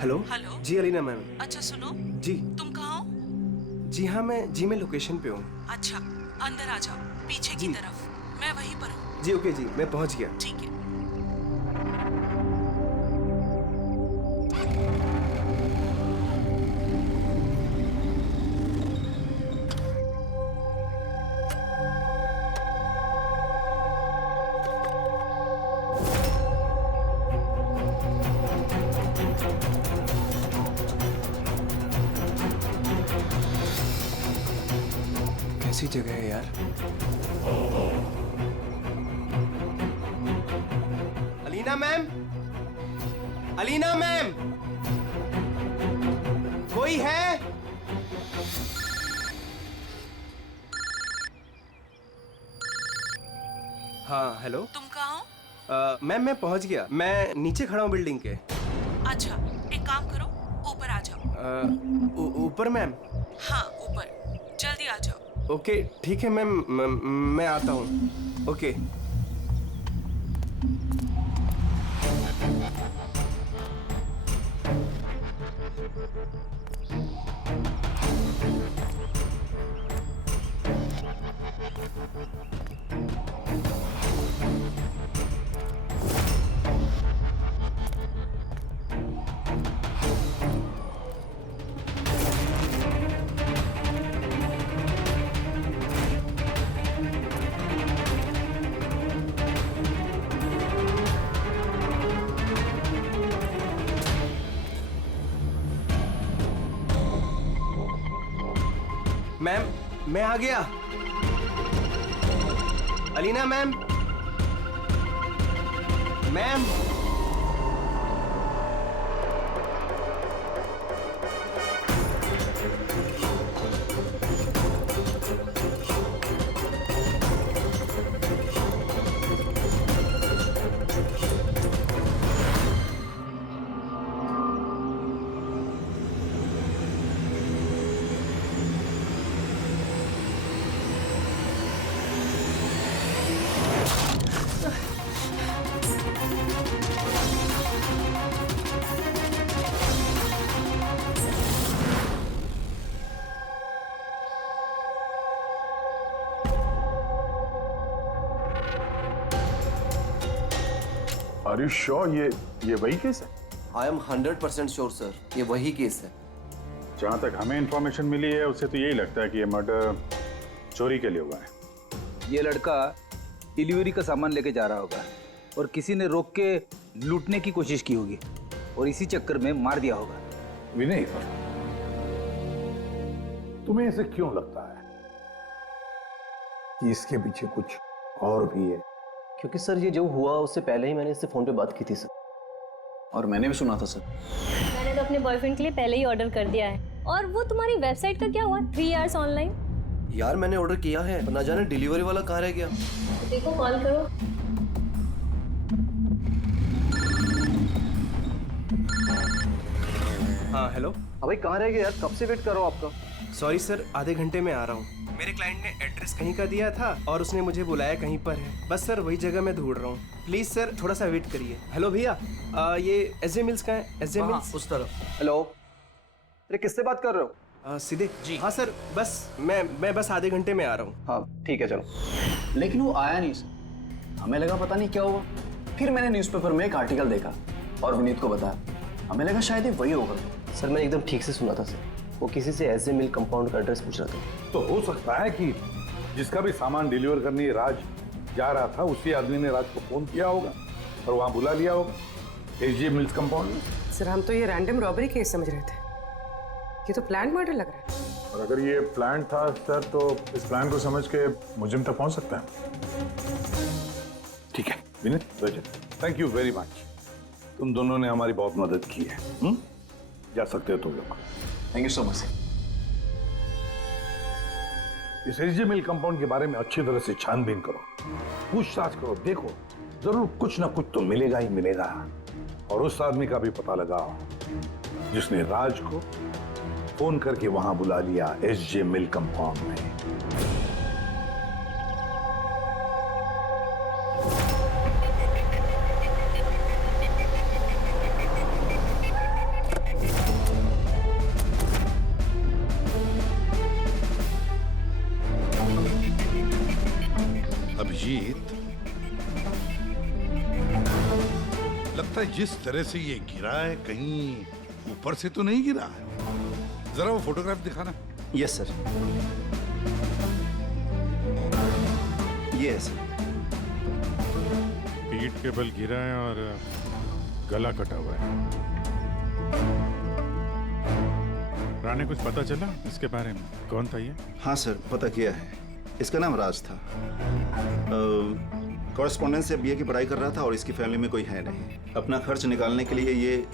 हेलो। हेलो। जी अलीना मैम। अच्छा सुनो। जी। तुम कहाँ हो? जी हाँ, मैं लोकेशन पे हूँ। अच्छा, अंदर आ जाओ, पीछे की तरफ। मैं वहीं पर हूँ। जी ओके जी, मैं पहुँच गया। ठीक है। कैसी जगह है यार। अलीना मैम, अलीना मैम, कोई है? हाँ हेलो। तुम कहाँ हो? मैम मैं पहुंच गया। मैं नीचे खड़ा हूँ बिल्डिंग के। अच्छा, एक काम करो, ऊपर आ जाओ। ऊपर मैम? हाँ ऊपर, जल्दी आ जाओ। ओके ठीक है मैम, मैं आता हूँ। ओके। मैम मैं आ गया। Alina ma'am, ma'am. Are you sure ये वही केस है? आई एम 100% श्योर सर, ये वही केस है। जहां तक हमें इंफॉर्मेशन मिली है उससे तो यही लगता है कि ये मर्डर चोरी के लिए हुआ है। ये लड़का डिलीवरी का सामान लेके जा रहा होगा और किसी ने रोक के लूटने की कोशिश की होगी और इसी चक्कर में मार दिया होगा। विनय, तुम्हें ऐसे क्यों लगता है कि इसके पीछे कुछ और भी है? क्योंकि सर ये जो हुआ उससे पहले ही मैंने इससे फोन पे बात की थी सर, और मैंने भी सुना था सर। मैंने तो अपने बॉयफ्रेंड के लिए पहले ही ऑर्डर कर दिया है। और वो तुम्हारी वेबसाइट का क्या हुआ? 3 आवर्स ऑनलाइन। यार मैंने ऑर्डर किया है, ना जाने डिलीवरी वाला कहाँ रह गया। तो देखो, कॉल करो। हाँ हेलो। अभी कहाँ रह गए यार, कब से वेट कर रहा हूँ आपका। सॉरी सर, आधे घंटे में आ रहा हूँ। मेरे क्लाइंट ने एड्रेस कहीं का दिया था और उसने मुझे बुलाया कहीं पर है। बस सर वही जगह मैं ढूंढ रहा हूँ। प्लीज सर थोड़ा सा वेट करिए। हेलो भैया, ये एसजे मिल्स का है? एसजे मिल्स उस तरफ। हेलो, अरे किससे बात कर रहे हो? सीधे जी। हाँ सर, बस मैं बस आधे घंटे में आ रहा हूँ। हाँ ठीक है चलो। लेकिन वो आया नहीं सर, हमें लगा पता नहीं क्या हुआ। फिर मैंने न्यूज़पेपर में एक आर्टिकल देखा और विनीत को बताया। हमें लगा शायद ये वही होगा। सर मैंने एकदम ठीक से सुना था सर, वो किसी से एसजे मिल कंपाउंड का एड्रेस पूछ रहा था। तो हो सकता है कि जिसका भी सामान डिलीवर करने राज जा रहा था उसी आदमी ने राज को फोन किया होगा और वहां बुला लिया होगा एसजे मिल्स कंपाउंड में। सर हम तो ये रैंडम रॉबरी केस समझ रहे थे, ये तो प्लान मर्डर लग रहा है। और अगर ये प्लान था सर तो इस प्लान को समझ के मुजिम तक पहुंच सकता है। ठीक है Vineet, thank you very much. तुम दोनों ने हमारी बहुत मदद की है। जा सकते हो तुम लोग। Thank you so much. इस एसजे मिल कंपाउंड के बारे में अच्छी तरह से छानबीन करो, पूछताछ करो, देखो जरूर कुछ ना कुछ तो मिलेगा ही मिलेगा। और उस आदमी का भी पता लगाओ जिसने राज को फोन करके वहां बुला लिया एसजे मिल कंपाउंड में। अभिजीत, लगता है जिस तरह से ये गिरा है कहीं ऊपर से तो नहीं गिरा है। जरा वो फोटोग्राफ दिखाना। यस सर, ये सर। पीठ के बल गिरा है और गला कटा हुआ है। राणे कुछ पता चला इसके बारे में? कौन था ये? हाँ सर, पता किया है। इसका नाम राज था। कॉरेस्पॉन्डेंस से बीए की पढ़ाई कर रहा था और इसकी फैमिली में कोई है नहीं। अपना खर्च निकालने के लिए ये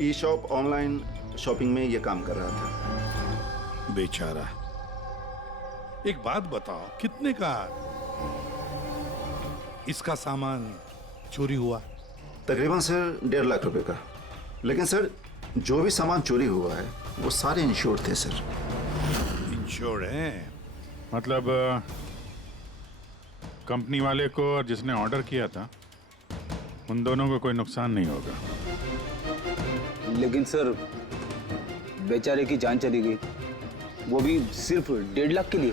ई शॉप ऑनलाइन शॉपिंग में ये काम कर रहा था। बेचारा। एक बात बताओ, कितने का इसका सामान चोरी हुआ? तकरीबन सर 1.5 लाख रुपए का। लेकिन सर जो भी सामान चोरी हुआ है वो सारे इंश्योर्ड थे सर। इंश्योर्ड हैं? मतलब कंपनी वाले को और जिसने ऑर्डर किया था उन दोनों को कोई नुकसान नहीं होगा। लेकिन सर बेचारे की जान चली गई, वो भी सिर्फ 1.5 लाख के लिए।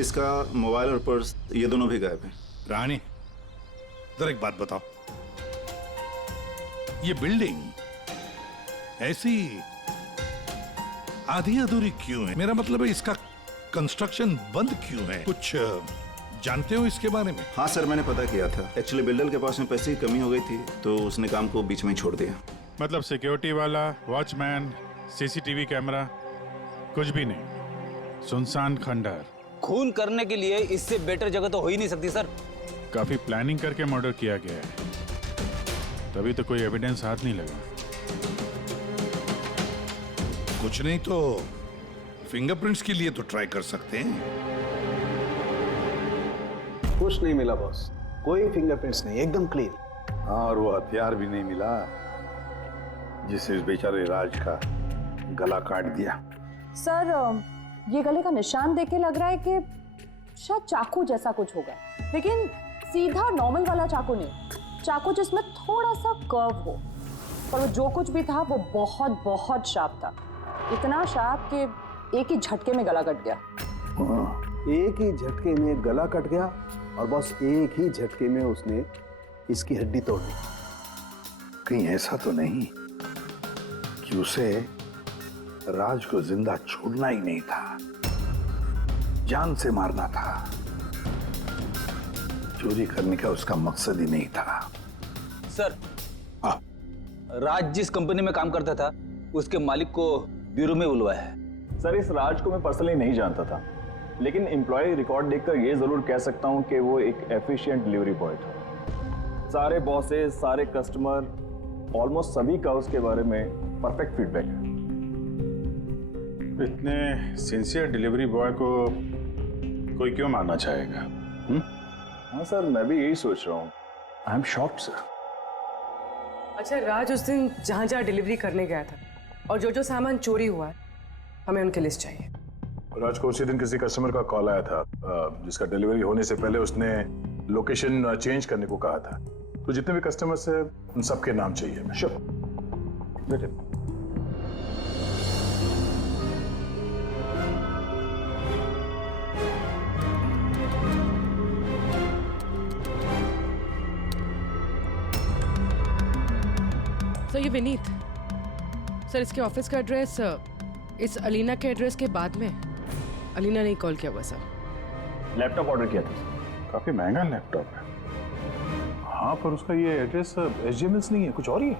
इसका मोबाइल और पर्स ये दोनों भी गायब हैं। रानी, जरा एक बात बताओ, ये बिल्डिंग ऐसी आधी अधूरी क्यों है? मेरा मतलब है इसका कंस्ट्रक्शन बंद क्यों है? कुछ जानते हो इसके बारे में? हाँ सर, मैंने पता किया था। एक्चुअली बिल्डर के पास में पैसे की कमी हो गई थी तो उसने काम को बीच में छोड़ दिया। मतलब सिक्योरिटी वाला, वॉचमैन, सीसीटीवी कैमरा कुछ भी नहीं, सुनसान खंडहर। खून करने के लिए इससे बेटर जगह तो हो ही नहीं सकती सर। काफी प्लानिंग करके मर्डर किया गया है। तभी तो कोई एविडेंस हाथ नहीं लगा। कुछ नहीं तो फिंगरप्रिंट्स के लिए तो ट्राई कर सकते हैं। कुछ नहीं मिला बॉस, कोई फिंगरप्रिंट्स नहीं, एकदम क्लीन। हाँ, और वो हथियार भी नहीं मिला जिससे इस बेचारे राज का गला काट दिया। सर, ये गले का निशान देख के लग रहा है कि शायद चाकू जैसा कुछ होगा, लेकिन सीधा नॉर्मल वाला चाकू नहीं, चाकू जिसमें थोड़ा सा कर्व हो। पर वो जो कुछ भी था वो बहुत बहुत शार्प था, इतना शार्प कि एक ही झटके में गला कट गया। एक ही झटके में गला कट गया और बस एक ही झटके में उसने इसकी हड्डी तोड़ दी। कहीं ऐसा तो नहीं कि उसे राज को जिंदा छोड़ना ही नहीं था, जान से मारना था। चोरी करने का उसका मकसद ही नहीं था। सर, राज जिस कंपनी में काम करता था उसके मालिक को ब्यूरो में बुलवाया है। सर, इस राज को मैं पर्सनली नहीं जानता था, लेकिन एम्प्लॉय रिकॉर्ड देखकर ये जरूर कह सकता हूँ कि वो एक एफिशिएंट डिलीवरी बॉय था। सारे बॉसेस, सारे कस्टमर, ऑलमोस्ट सभी का उसके बारे में परफेक्ट फीडबैक है। इतने सिंसियर डिलीवरी बॉय को कोई क्यों मारना चाहेगा? हाँ सर, मैं भी यही सोच रहा हूँ। I am shocked sir. अच्छा, राज उस दिन जहाँ जहाँ डिलीवरी करने गया था और जो जो सामान चोरी हुआ है, हमें उनकी लिस्ट चाहिए। राज को उसी दिन किसी कस्टमर का कॉल आया था जिसका डिलीवरी होने से पहले उसने लोकेशन चेंज करने को कहा था। तो जितने भी कस्टमर्स हैं उन सबके नाम चाहिए हमें। श्योर। सर, ये विनीत सर, इसके ऑफिस का एड्रेस इस अलीना के एड्रेस के बाद में। अलीना ने कॉल किया हुआ सर। लैपटॉप ऑर्डर किया था सर। काफी महंगा लैपटॉप है। हाँ, पर उसका ये एड्रेस एसजी मिल्स नहीं है, कुछ और ही है।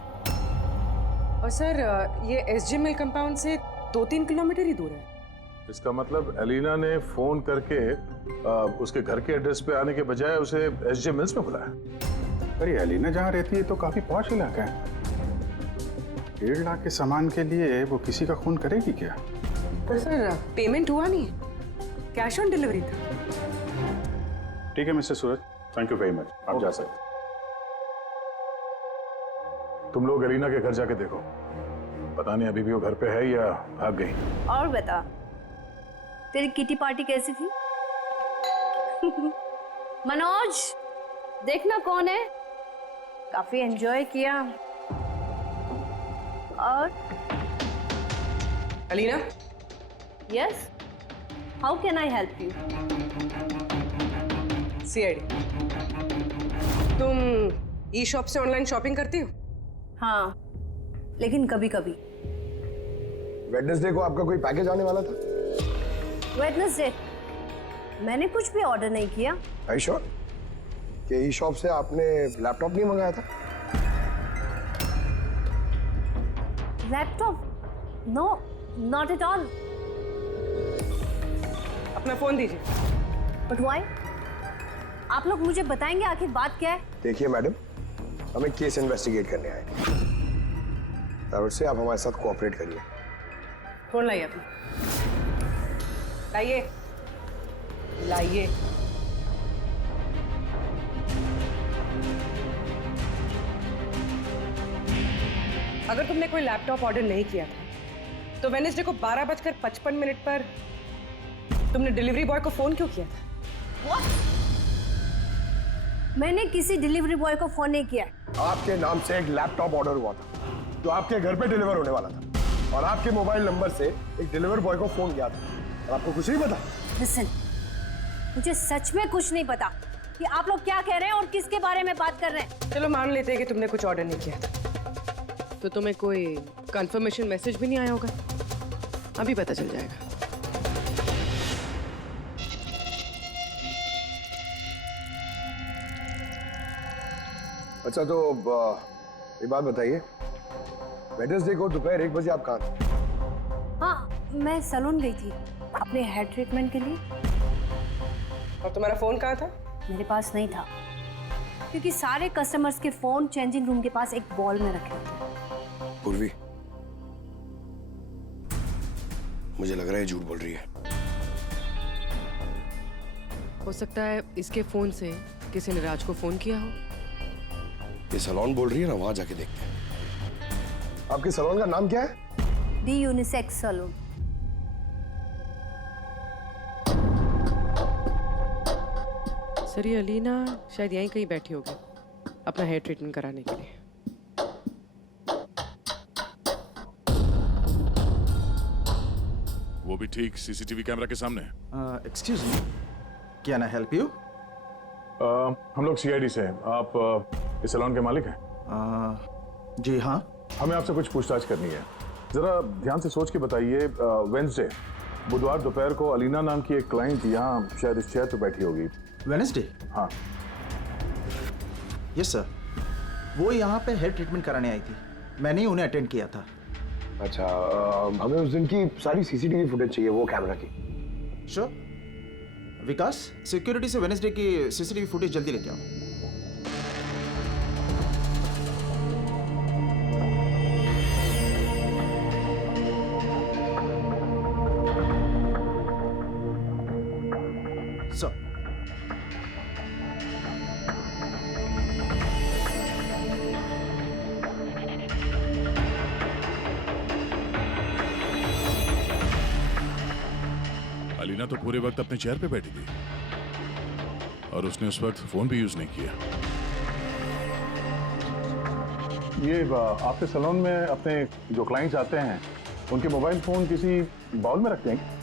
और सर, ये एसजी मिल कंपाउंड से 2-3 किलोमीटर ही दूर है। इसका मतलब अलीना ने फोन करके उसके घर के एड्रेस पे आने के बजाय उसे एसजी मिल्स में बुलाया। अरे अलीना जहाँ रहती है तो काफी पॉश इलाका है। 1.5 लाख के सामान के लिए वो किसी का खून करेगी क्या? पर सर, पेमेंट हुआ नहीं, कैश ऑन डिलीवरी था। ठीक है mister Suraj, thank you very much. आप जा सकते। तुम लोग अलीना के घर जाके देखो, पता नहीं अभी भी वो घर पे है या भाग गई। और बता, तेरी किटी पार्टी कैसी थी? मनोज, देखना कौन है, काफी एंजॉय किया। और Alina? Yes, how can I help you? CID, तुम ई शॉप से ऑनलाइन शॉपिंग करती हो? हाँ, लेकिन कभी कभी। वेडनेसडे को आपका कोई पैकेज आने वाला था? वेडनेसडे? मैंने कुछ भी ऑर्डर नहीं किया। आई श्योर कि ई शॉप से आपने लैपटॉप नहीं मंगाया था? Laptop? No, not at all. अपना फोन दीजिए। But why? आप लोग मुझे बताएंगे आखिर बात क्या है? देखिए मैडम, हमें केस इन्वेस्टिगेट करने आए हैं, से आप हमारे साथ कोऑपरेट करिए। फोन लाइए अपना, लाइए लाइए। अगर तुमने कोई लैपटॉप ऑर्डर नहीं किया था तो वेडनेसडे को 12:55 पर तुमने डिलीवरी बॉय को फोन क्यों किया था? What? मैंने किसी डिलीवरी बॉय को फोन नहीं किया। आपके नाम से एक लैपटॉप ऑर्डर हुआ था जो आपके घर पे डिलीवर होने वाला था, और आपके मोबाइल नंबर से एक डिलीवर बॉय को फोन किया था, और आपको कुछ नहीं पता? लिसन, मुझे सच में कुछ नहीं पता कि आप लोग क्या कह रहे हैं और किसके बारे में बात कर रहे हैं। चलो मान लेते हैं कि तुमने कुछ ऑर्डर नहीं किया था, तो तुम्हें कोई कंफर्मेशन मैसेज भी नहीं आया होगा। अभी पता चल जाएगा। अच्छा, तो एक बात बताइए, वेडनेसडे को दोपहर 1 बजे आप कहाँ थे? हाँ, मैं सैलून गई थी अपने हेयर ट्रीटमेंट के लिए। और तुम्हारा फोन कहाँ था? मेरे पास नहीं था। क्योंकि सारे कस्टमर्स के फोन चेंजिंग रूम के पास एक बॉल में रखे हैं। पूर्वी, मुझे लग रहा है झूठ बोल रही है। हो सकता है इसके फोन से किसी ने राज को फोन किया हो। ये सैलून बोल रही है ना, वहां जाके देखते हैं। आपके सैलून का नाम क्या है? दी यूनिसेक्स सैलून। सर ये अलीना शायद यहीं कहीं बैठी होगी अपना हेयर ट्रीटमेंट कराने के लिए। वो भी ठीक सीसीटीवी कैमरा के सामने। Excuse me, can I help you? हम लोग सीआईडी से हैं। आप इस सैलून के मालिक हैं? जी हाँ। हमें आपसे कुछ पूछताछ करनी है। जरा ध्यान से सोच के बताइए, वेडनेसडे बुधवार दोपहर को अलीना नाम की एक क्लाइंट यहाँ शायद इस चेयर पे बैठी होगी। वेडनेसडे? हाँ। यस सर, वो यहाँ पे हेयर ट्रीटमेंट कराने आई थी, मैंने ही उन्हें अटेंड किया था। अच्छा, हमें उस दिन की सारी सीसीटीवी फुटेज चाहिए, वो कैमरा की। श्योर। विकास, सिक्योरिटी से वेडनेसडे की सीसीटीवी फुटेज जल्दी लेके आओ। सर, अलीना तो पूरे वक्त अपने चेयर पे बैठी थी और उसने उस वक्त फोन भी यूज नहीं किया। ये आपके सैलून में अपने जो क्लाइंट्स आते हैं उनके मोबाइल फोन किसी बाउल में रखते हैं?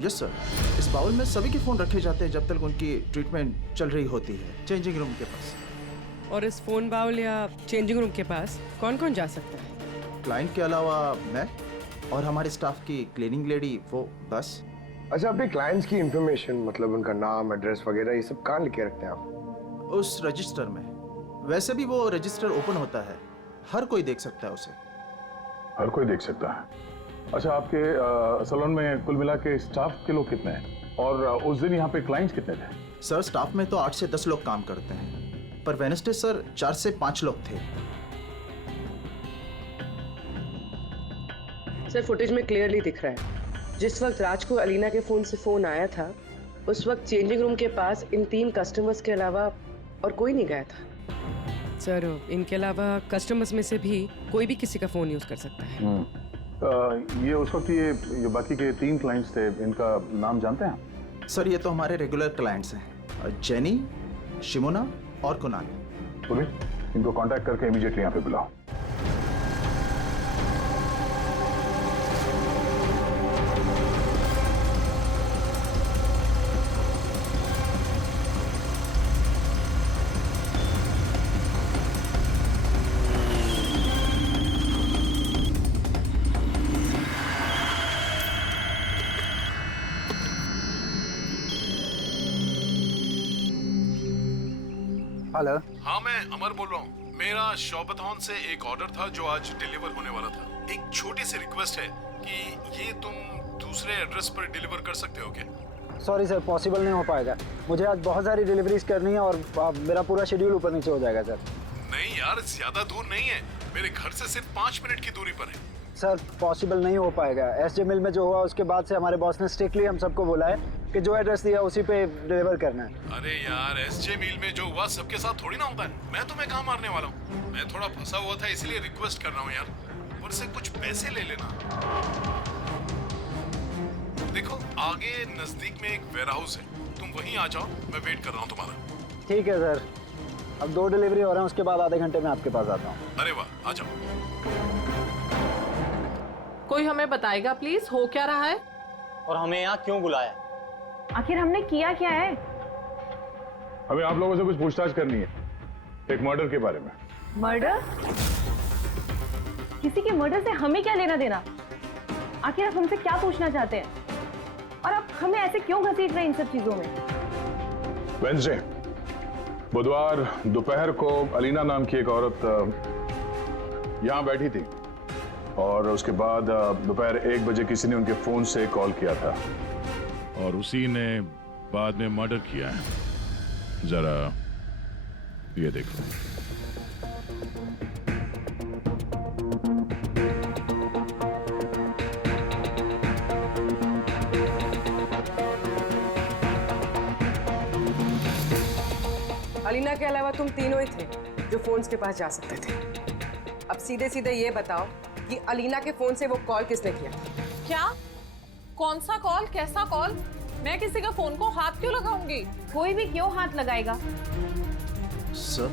यस सर, इस बाउल में सभी के फोन रखे जाते हैं जब तक उनकी ट्रीटमेंट चल रही होती है चेंजिंग रूम के पास। और इस फोन बाउल या चेंजिंग रूम के पास कौन कौन जा सकता है? क्लाइंट के अलावा मैं और हमारे स्टाफ की क्लीनिंग लेडी, वो बस। अच्छा, अपने क्लाइंट्स की इंफॉर्मेशन, मतलब उनका नाम, एड्रेस वगैरह, ये सब कहाँ लिखे रखते हैं आप? उस रजिस्टर में। वैसे भी वो रजिस्टर ओपन होता है, हर कोई देख सकता है उसे। हर कोई देख सकता है? अच्छा, आपके सैलून में कुल मिला के स्टाफ के लोग कितने हैं और उस दिन यहाँ पे क्लाइंट्स कितने थे? सर, स्टाफ में तो 8 से 10 लोग काम करते हैं, पर वेडनेसडे सर 4 से 5 लोग थे। सर फुटेज में क्लियरली दिख रहा है जिस वक्त राज को अलीना के फोन से फोन आया था उस वक्त चेंजिंग रूम के पास इन 3 कस्टमर्स के अलावा और कोई नहीं गया था। सर इनके अलावा कस्टमर्स में से भी कोई भी किसी का फोन यूज कर सकता है। ये उस वक्त ये बाकी के 3 क्लाइंट्स थे, इनका नाम जानते हैं? सर ये तो हमारे रेगुलर क्लाइंट्स हैं, जेनी, शिमोना और कुणाल। इनको कांटेक्ट करके इमीडिएटली यहाँ पे बुलाओ। हेलो। हाँ, मैं अमर बोल रहा हूँ। मेरा शॉपथॉन से एक ऑर्डर था जो आज डिलीवर होने वाला था। एक छोटी सी रिक्वेस्ट है कि ये तुम दूसरे एड्रेस पर डिलीवर कर सकते हो क्या? सॉरी सर, पॉसिबल नहीं हो पाएगा। मुझे आज बहुत सारी डिलीवरीज करनी है और मेरा पूरा शेड्यूल ऊपर नीचे हो जाएगा सर। नहीं यार, ज्यादा दूर नहीं है, मेरे घर से सिर्फ 5 मिनट की दूरी पर है। सर पॉसिबल नहीं हो पाएगा। एसजे मिल में जो हुआ उसके बाद से हमारे बॉस ने स्ट्रिक्टली हम सबको बोला है कि जो एड्रेस दिया उसी पे डिलीवर करना है। अरे यार, एसजे मिल में जो हुआ सबके साथ थोड़ी ना होता है। मैं तुम्हें कहाँ मारने वाला हूँ? मैं थोड़ा फंसा हुआ था इसलिए रिक्वेस्ट कर रहा हूँ यार, ऊपर से कुछ पैसे ले लेना। देखो आगे नजदीक में एक वेयर हाउस है, तुम वहीं आ जाओ, मैं वेट कर रहा हूँ तुम्हारा। ठीक है सर, अब 2 डिलीवरी हो रहे हैं, उसके बाद आधे घंटे में आपके पास आता हूँ। अरे वाह, आ जाओ। कोई हमें बताएगा प्लीज हो क्या रहा है और हमें यहाँ क्यों बुलाया? आखिर हमने किया क्या है? हमें आप लोगों से कुछ पूछताछ करनी है, एक मर्डर के बारे में। मर्डर? किसी के मर्डर से हमें क्या लेना देना? आखिर आप हमसे क्या पूछना चाहते हैं और आप हमें ऐसे क्यों घसीट रहे हैं इन सब चीजों में? वेडनेसडे बुधवार दोपहर को अलीना नाम की एक औरत यहाँ बैठी थी और उसके बाद दोपहर 1 बजे किसी ने उनके फोन से कॉल किया था और उसी ने बाद में मर्डर किया है। जरा ये देखो। अलीना के अलावा तुम तीनों ही थे जो फोन्स के पास जा सकते थे। अब सीधे सीधे ये बताओ कि अलीना के फोन से वो कॉल किसने किया? क्या? कौन सा कॉल? कैसा कॉल? मैं किसी का फोन को हाथ क्यों लगाऊंगी? कोई भी क्यों हाथ लगाएगा? सर,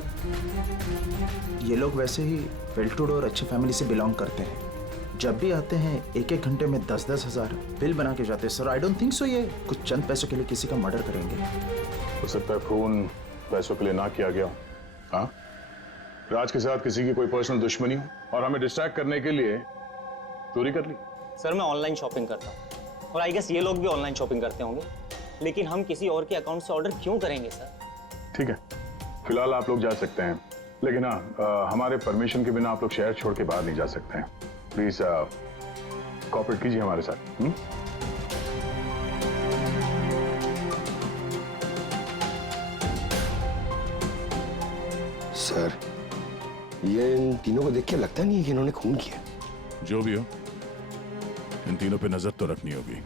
ये लोग वैसे ही वेल टू डू और अच्छी फैमिली से बिलोंग करते हैं। जब भी आते हैं 1-1 घंटे में 10-10 हज़ार बिल बना के जाते हैं। Sir, I don't think so ये कुछ चंद पैसों के लिए किसी का मर्डर करेंगे। हो सकता है फोन पैसों के लिए ना किया गया हो। हाँ, राज के साथ किसी की कोई पर्सनल दुश्मनी हो और हमें डिस्ट्रैक्ट करने के लिए चोरी कर ली। सर, मैं ऑनलाइन शॉपिंग करता हूँ और आई गेस ये लोग भी ऑनलाइन शॉपिंग करते होंगे, लेकिन हम किसी और के अकाउंट से ऑर्डर क्यों करेंगे सर? ठीक है, फिलहाल आप लोग जा सकते हैं, लेकिन हाँ, हमारे परमिशन के बिना आप लोग शहर छोड़ के बाहर नहीं जा सकते हैं। प्लीज कोऑपरेट कीजिए हमारे साथ। सर, ये इन तीनों को देख के लगता नहीं है कि इन्होंने खून किया। जो भी हो, इन तीनों पे नजर तो रखनी होगी।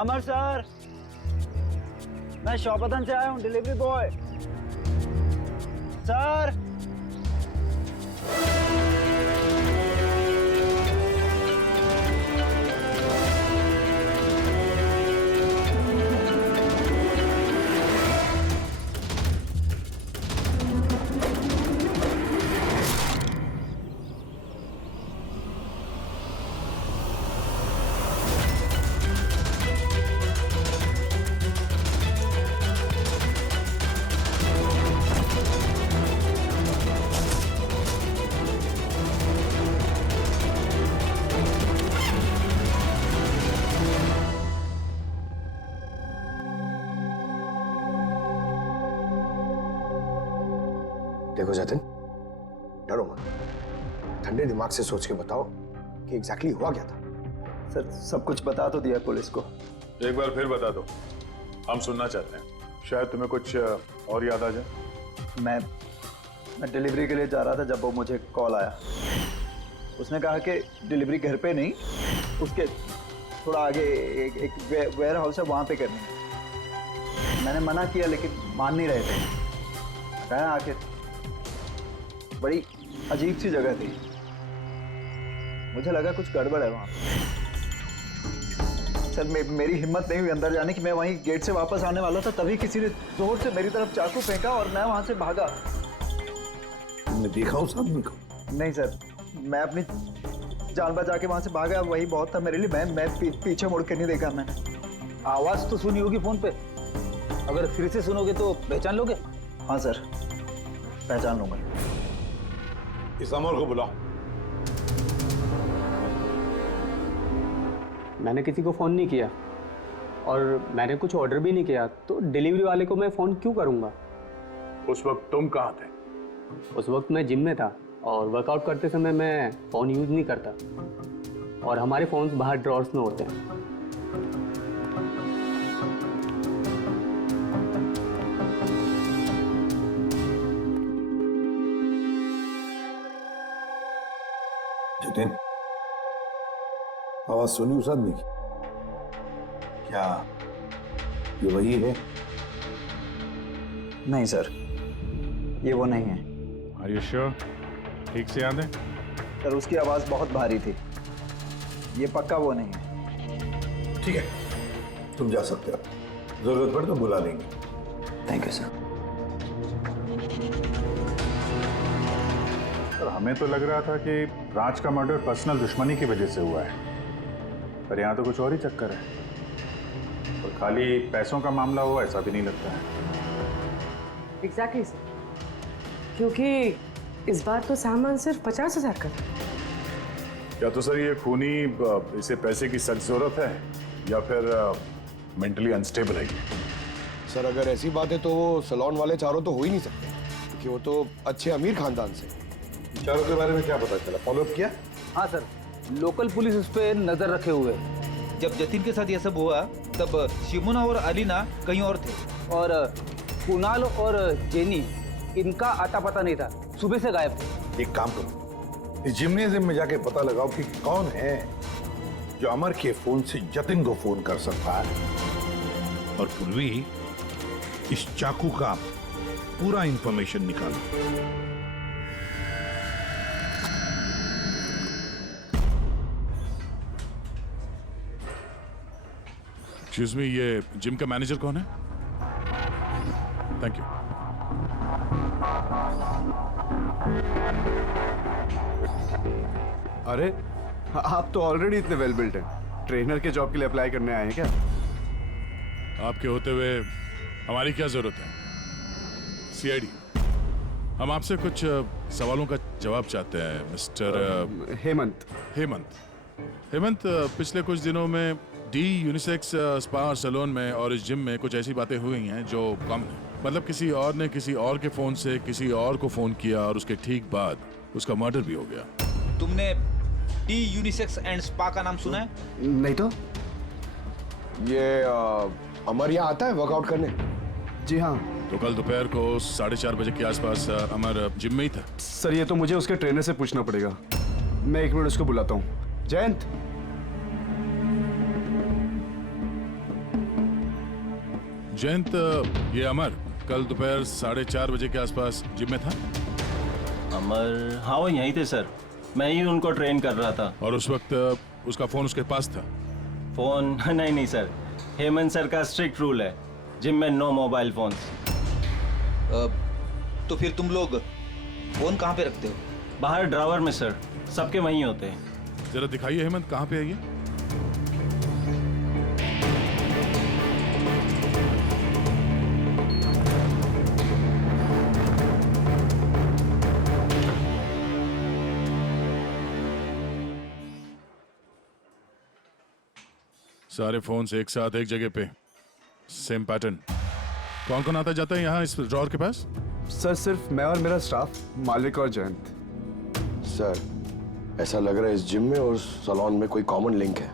अमर सर, मैं शौपतन से आया हूँ, डिलीवरी बॉय। सर, देखो जतिन, डरो मत, ठंडे दिमाग से सोच के बताओ कि एग्जैक्टली हुआ क्या था। सर, सब कुछ बता तो दिया पुलिस को। एक बार फिर बता दो, हम सुनना चाहते हैं। शायद तुम्हें कुछ और याद आ जाए। मैं डिलीवरी के लिए जा रहा था जब वो मुझे कॉल आया। उसने कहा कि डिलीवरी घर पे नहीं, उसके थोड़ा आगे एक वेयर हाउस है, वहाँ पे करनी है। मैंने मना किया लेकिन मान नहीं रहे थे। कहा आखिर बड़ी अजीब सी जगह थी, मुझे लगा कुछ गड़बड़ है वहाँ। सर, मेरी हिम्मत नहीं हुई अंदर जाने की। मैं वहीं गेट से वापस आने वाला था, तभी किसी ने जोर से मेरी तरफ चाकू फेंका और मैं वहां से भागा। तुमने देखा उस आदमी को? नहीं सर, मैं अपनी जान बचा के वहां से भागा, वही बहुत था मेरे लिए। मैं पीछे मुड़ के नहीं देखा मैंने। आवाज तो सुनी होगी फोन पे, अगर फिर से सुनोगे तो पहचान लोगे? हाँ सर, पहचान लूंगा। इस अमर को बुलाओ। मैंने किसी को फ़ोन नहीं किया और मैंने कुछ ऑर्डर भी नहीं किया, तो डिलीवरी वाले को मैं फ़ोन क्यों करूँगा? उस वक्त तुम कहाँ थे? उस वक्त मैं जिम में था और वर्कआउट करते समय मैं फ़ोन यूज़ नहीं करता, और हमारे फ़ोन्स बाहर ड्रॉर्स में होते हैं। जतिन, आवाज सुनी उस आदमी की? क्या ये वही है? नहीं सर, ये वो नहीं है। Are you sure? ठीक से याद है? सर उसकी आवाज बहुत भारी थी, ये पक्का वो नहीं है। ठीक है, तुम जा सकते हो, जरूरत पड़े तो बुला लेंगे। Thank you sir. सर हमें तो लग रहा था कि राज का मर्डर पर्सनल दुश्मनी की वजह से हुआ है, पर यहाँ तो कुछ और ही चक्कर है। और खाली पैसों का मामला हो ऐसा भी नहीं लगता है। एग्जैक्टली सर, क्योंकि इस बार तो सामान सिर्फ 50,000 का था। या तो सर ये खूनी इसे पैसे की सख्त जरूरत है या फिर मेंटली अनस्टेबल है। सर अगर ऐसी बात है तो वो सैलून वाले चारों तो हो ही नहीं सकते, क्योंकि वो तो अच्छे अमीर खानदान से। चारों के बारे में क्या पता चला? फॉलोअप किया? हाँ सर, लोकल पुलिस उस पर नजर रखे हुए। जब जतिन के साथ ये सब हुआ तब शिमुना और अलीना कहीं और थे, और कुणाल और जेनी, इनका आता पता नहीं था, सुबह से गायब थे। एक काम करो, इस जिम्नेजियम में जाके पता लगाओ कि कौन है जो अमर के फोन से जतिन को फोन कर सकता है। और पूर्वी इस चाकू का पूरा इंफॉर्मेशन निकालो। एक्सक्यूज मी, ये जिम का मैनेजर कौन है? Thank you. अरे आप तो ऑलरेडी इतने वेल बिल्ट हैं, ट्रेनर के जॉब के लिए अप्लाई करने आए हैं क्या? आपके होते हुए हमारी क्या जरूरत है? सीआईडी, हम आपसे कुछ सवालों का जवाब चाहते हैं मिस्टर हेमंत। हेमंत, पिछले कुछ दिनों में डी यूनिसेक्स स्पा और सैलून में और इस जिम में कुछ ऐसी बातें हुई हैं जो कम है। मतलब किसी और ने किसी और के फोन से किसी और को फोन किया और उसके ठीक बाद उसका मर्डर भी हो गया। तुमने डी यूनिसेक्स एंड स्पा का नाम सुना है? नहीं तो। ये अमर यहाँ आता है वर्कआउट करने? जी हाँ। तो कल दोपहर को 4:30 बजे के आसपास अमर जिम में ही था। सर ये तो मुझे उसके ट्रेनर से पूछना पड़ेगा, मैं 1 मिनट उसको बुलाता हूँ। जयंत, जयंत, ये अमर कल दोपहर 4:30 बजे के आसपास जिम में था? अमर, हाँ वो यहीं थे सर, मैं ही उनको ट्रेन कर रहा था। और उस वक्त उसका फोन उसके पास था? फोन नहीं सर, हेमंत सर का स्ट्रिक्ट रूल है, जिम में नो मोबाइल फोन्स। तो फिर तुम लोग फोन कहाँ पे रखते हो? बाहर ड्रावर में सर, सबके वहीं होते हैं। जरा दिखाइए हेमंत, कहाँ पे है ये? सारे फोन्स एक साथ एक जगह पे, सेम पैटर्न। कौन कौन आता जाता है यहाँ इस ड्रॉअर के पास? सर सिर्फ मैं और मेरा स्टाफ, मालिक और जयंत। सर ऐसा लग रहा है इस जिम में और सैलून में कोई कॉमन लिंक है।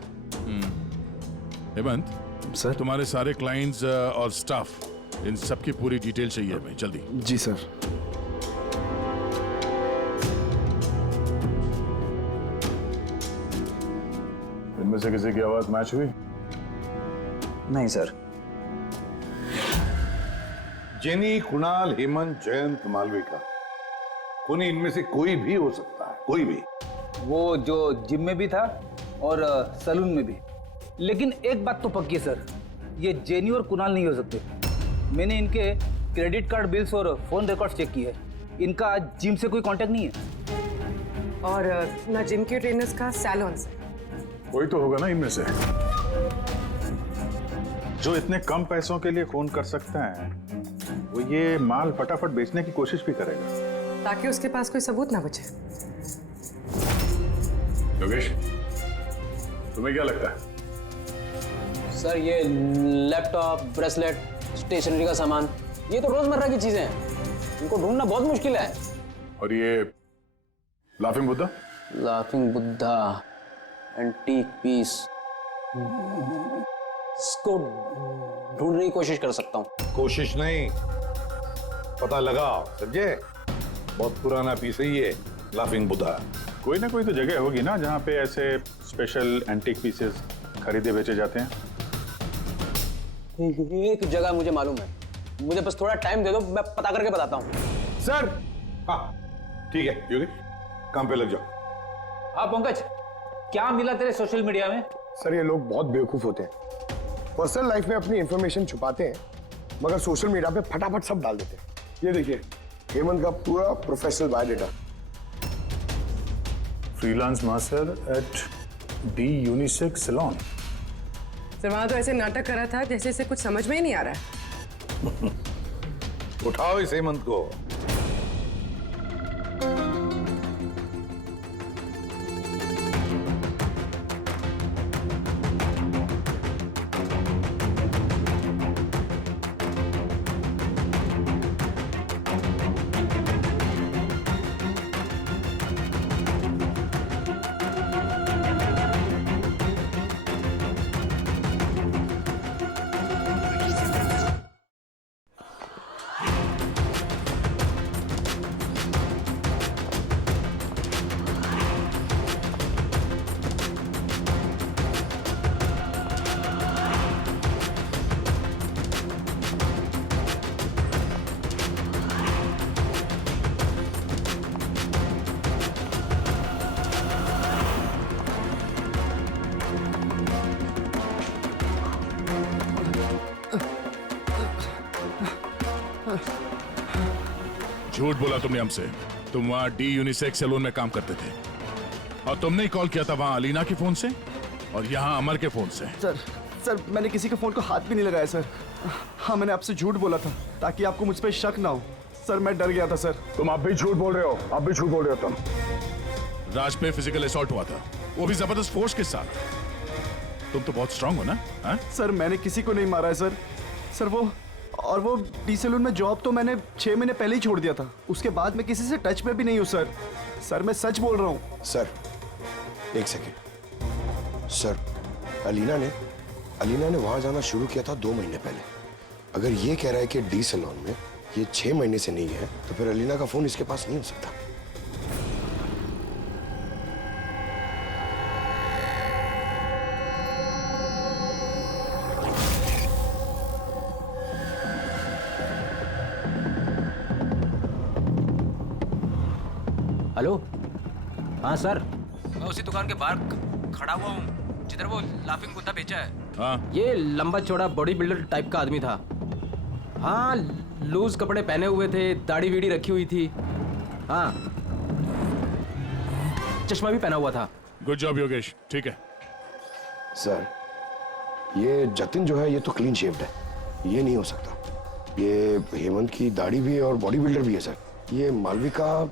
हेमंत सर, तुम्हारे सारे क्लाइंट्स और स्टाफ, इन सब की पूरी डिटेल चाहिए हमें, जल्दी। जी सर। इनमें से किसी की आवाज मैच हुई? नहीं सर। जेनी, कुणाल, हेमंत, जयंत, मालविका, खूनी इनमें से कोई भी हो सकता है, कोई भी। वो जो जिम में भी था और सैलून में भी। लेकिन एक बात तो पक्की है सर, ये जेनी और कुणाल नहीं हो सकते। मैंने इनके क्रेडिट कार्ड बिल्स और फोन रिकॉर्ड्स चेक किए, इनका जिम से कोई कांटेक्ट नहीं है। और ना जिम के ट्रेनर्स का सैलून से। कोई तो होगा ना इनमें से जो इतने कम पैसों के लिए खून कर सकते हैं। वो ये माल फटाफट बेचने की कोशिश भी करेगा ताकि उसके पास कोई सबूत ना बचे। योगेश, तुम्हें क्या लगता है? सर ये लैपटॉप, ब्रेसलेट, स्टेशनरी का सामान, ये तो रोजमर्रा की चीजें हैं, इनको ढूंढना बहुत मुश्किल है। और ये laughing Buddha? Laughing Buddha, antique piece, इसको ढूंढने की कोशिश कर सकता हूँ। कोशिश नहीं, पता लगाओ, समझे? बहुत पुराना पीस है ये लाफिंग बुद्धा। कोई ना कोई तो जगह होगी ना जहाँ पे ऐसे स्पेशल एंटीक पीसेस खरीदे बेचे जाते हैं। एक जगह मुझे मालूम है, मुझे बस थोड़ा टाइम दे दो, मैं पता करके बताता हूँ। सर हाँ ठीक है योगेश, काम पे लग जाओ। हाँ पंकज, क्या मिला तेरे सोशल मीडिया में? सर ये लोग बहुत बेवकूफ होते हैं, पर्सनल लाइफ में अपनी इंफॉर्मेशन छुपाते हैं मगर सोशल मीडिया पे फटाफट सब डाल देते हैं। ये देखिए हेमंत का पूरा professional biodata. Freelance master at the unisex salon. Sir वहां तो ऐसे नाटक करा था जैसे इसे कुछ समझ में ही नहीं आ रहा है। उठाओ इस हेमंत को। झूठ बोला तुमने हमसे। तुम वहां डी यूनिसेक्स सैलून में काम करते थे और तुमने ही कॉल किया था वहां अलीना के फोन से और यहाँ अमर के फोन से। सर मैंने किसी के फोन को हाथ भी नहीं लगाया सर। हाँ मैंने आपसे झूठ बोला था ताकि आपको मुझ पर शक ना हो। सर मैं डर गया था सर। तुम अब भी झूठ बोल रहे हो, अब भी झूठ बोल रहे हो तुम। राज पे फिजिकल असॉल्ट हुआ था, वो भी जबरदस्त फोर्स के साथ। तुम तो बहुत स्ट्रांग हो ना? हा? सर मैंने किसी को नहीं मारा है सर। सर वो डी सैलून में जॉब तो मैंने 6 महीने पहले ही छोड़ दिया था। उसके बाद मैं किसी से टच में भी नहीं हूँ सर। सर मैं सच बोल रहा हूँ। सर एक सेकेंड सर, अलीना ने वहां जाना शुरू किया था 2 महीने पहले। अगर ये कह रहा है कि डी सैलून में ये 6 महीने से नहीं है तो फिर अलीना का फोन इसके पास नहीं हो सकता। हेलो, हाँ सर, मैं उसी दुकान के बाहर खड़ा हुआ हूँ जिधर वो लाफिंग बुद्धा बेचा है। हाँ। ये लंबा चौड़ा बॉडी बिल्डर टाइप का आदमी था। हाँ, लूज कपड़े पहने हुए थे, दाढ़ी वीड़ी रखी हुई थी। हाँ, चश्मा भी पहना हुआ था। गुड जॉब योगेश, ठीक है। सर ये जतिन जो है ये तो क्लीन शेव्ड है, ये नहीं हो सकता। ये हेमंत की दाढ़ी भी है और बॉडी बिल्डर भी है सर। ये मालविका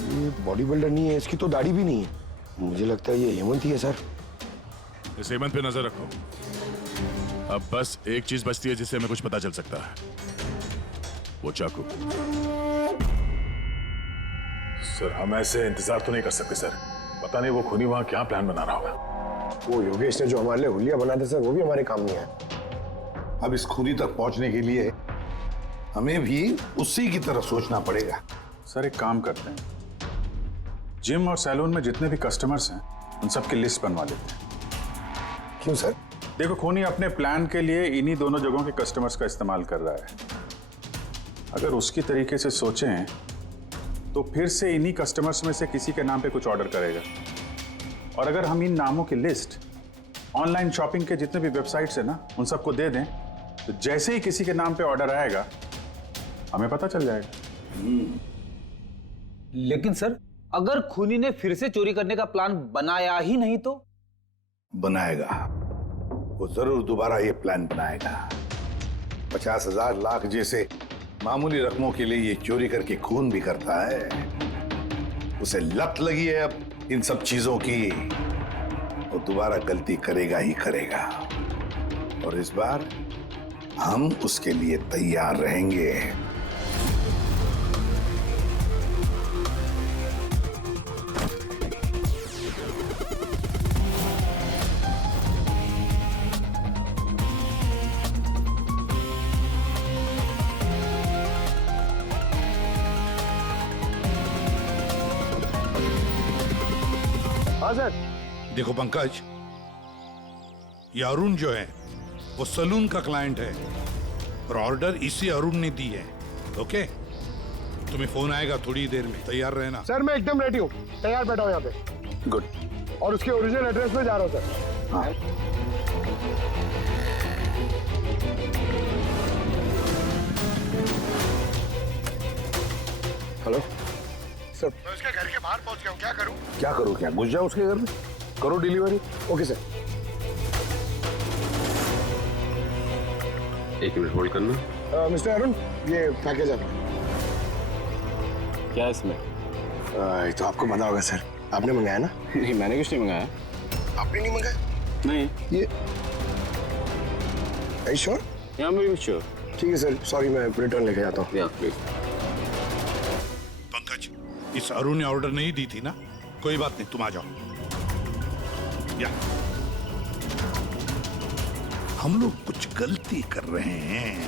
ये बॉडी बिल्डर नहीं है, इसकी तो दाढ़ी भी नहीं है। मुझे लगता है ये हेमंत ही है सर। इस हेमंत पे नजर रखो। अब बस एक चीज बचती है जिससे हमें कुछ पता चल सकता है, वो चाकू। सर हम ऐसे इंतजार तो नहीं कर सकते सर। पता नहीं वो खूनी वहां क्या प्लान बना रहा होगा। वो योगेश ने जो हमारे लिए हुलिया बना था सर, वो भी हमारे काम नहीं आया। अब इस खूनी तक पहुंचने के लिए हमें भी उसी की तरह सोचना पड़ेगा। सर एक काम करते हैं, जिम और सैलून में जितने भी कस्टमर्स हैं उन सब की लिस्ट बनवा लेते हैं। क्यों सर? देखो खूनी अपने प्लान के लिए इन्हीं दोनों जगहों के कस्टमर्स का इस्तेमाल कर रहा है। अगर उसकी तरीके से सोचें तो फिर से इन्हीं कस्टमर्स में से किसी के नाम पे कुछ ऑर्डर करेगा। और अगर हम इन नामों की लिस्ट ऑनलाइन शॉपिंग के जितने भी वेबसाइट्स हैं ना उन सबको दे दें तो जैसे ही किसी के नाम पे ऑर्डर आएगा हमें पता चल जाएगा। लेकिन सर अगर खूनी ने फिर से चोरी करने का प्लान बनाया ही नहीं तो? बनाएगा, वो जरूर दोबारा ये प्लान बनाएगा। 50,000 लाख जैसे मामूली रकमों के लिए ये चोरी करके खून भी करता है। उसे लत लगी है अब इन सब चीजों की। वो दोबारा गलती करेगा ही करेगा और इस बार हम उसके लिए तैयार रहेंगे। हाँ सर। देखो पंकज, ये अरुण जो है वो सलून का क्लाइंट है और ऑर्डर इसी अरुण ने दी है। ओके, तुम्हें फोन आएगा थोड़ी देर में, तैयार रहना। सर मैं एकदम रेडी हूँ, तैयार बैठा हूँ यहाँ पे। गुड। और उसके ओरिजिनल एड्रेस पे जा रहा हूँ सर। हाँ। हेलो सर, मैं उसके घर के बाहर पहुँच गया हूँ, क्या करूँ? क्या करो, क्या घुस जाओ उसके घर में, करो डिलीवरी। Okay sir. एक मिनट होल्ड करना। मिस्टर अरुण, ये पैकेज है। क्या इसमें? ये तो आपको पता होगा सर, आपने मंगाया ना? नहीं, मैंने कुछ नहीं मंगाया। आपने नहीं मंगाया? नहीं। ये श्योर? या मैं श्योर। ठीक है सर, सॉरी, मैं रिटर्न लेके जाता हूँ। या प्लीज। पंकज, इस अरुण ने ऑर्डर नहीं दी थी ना? कोई बात नहीं, तुम आ जाओ। या हम लोग कुछ गलती कर रहे हैं।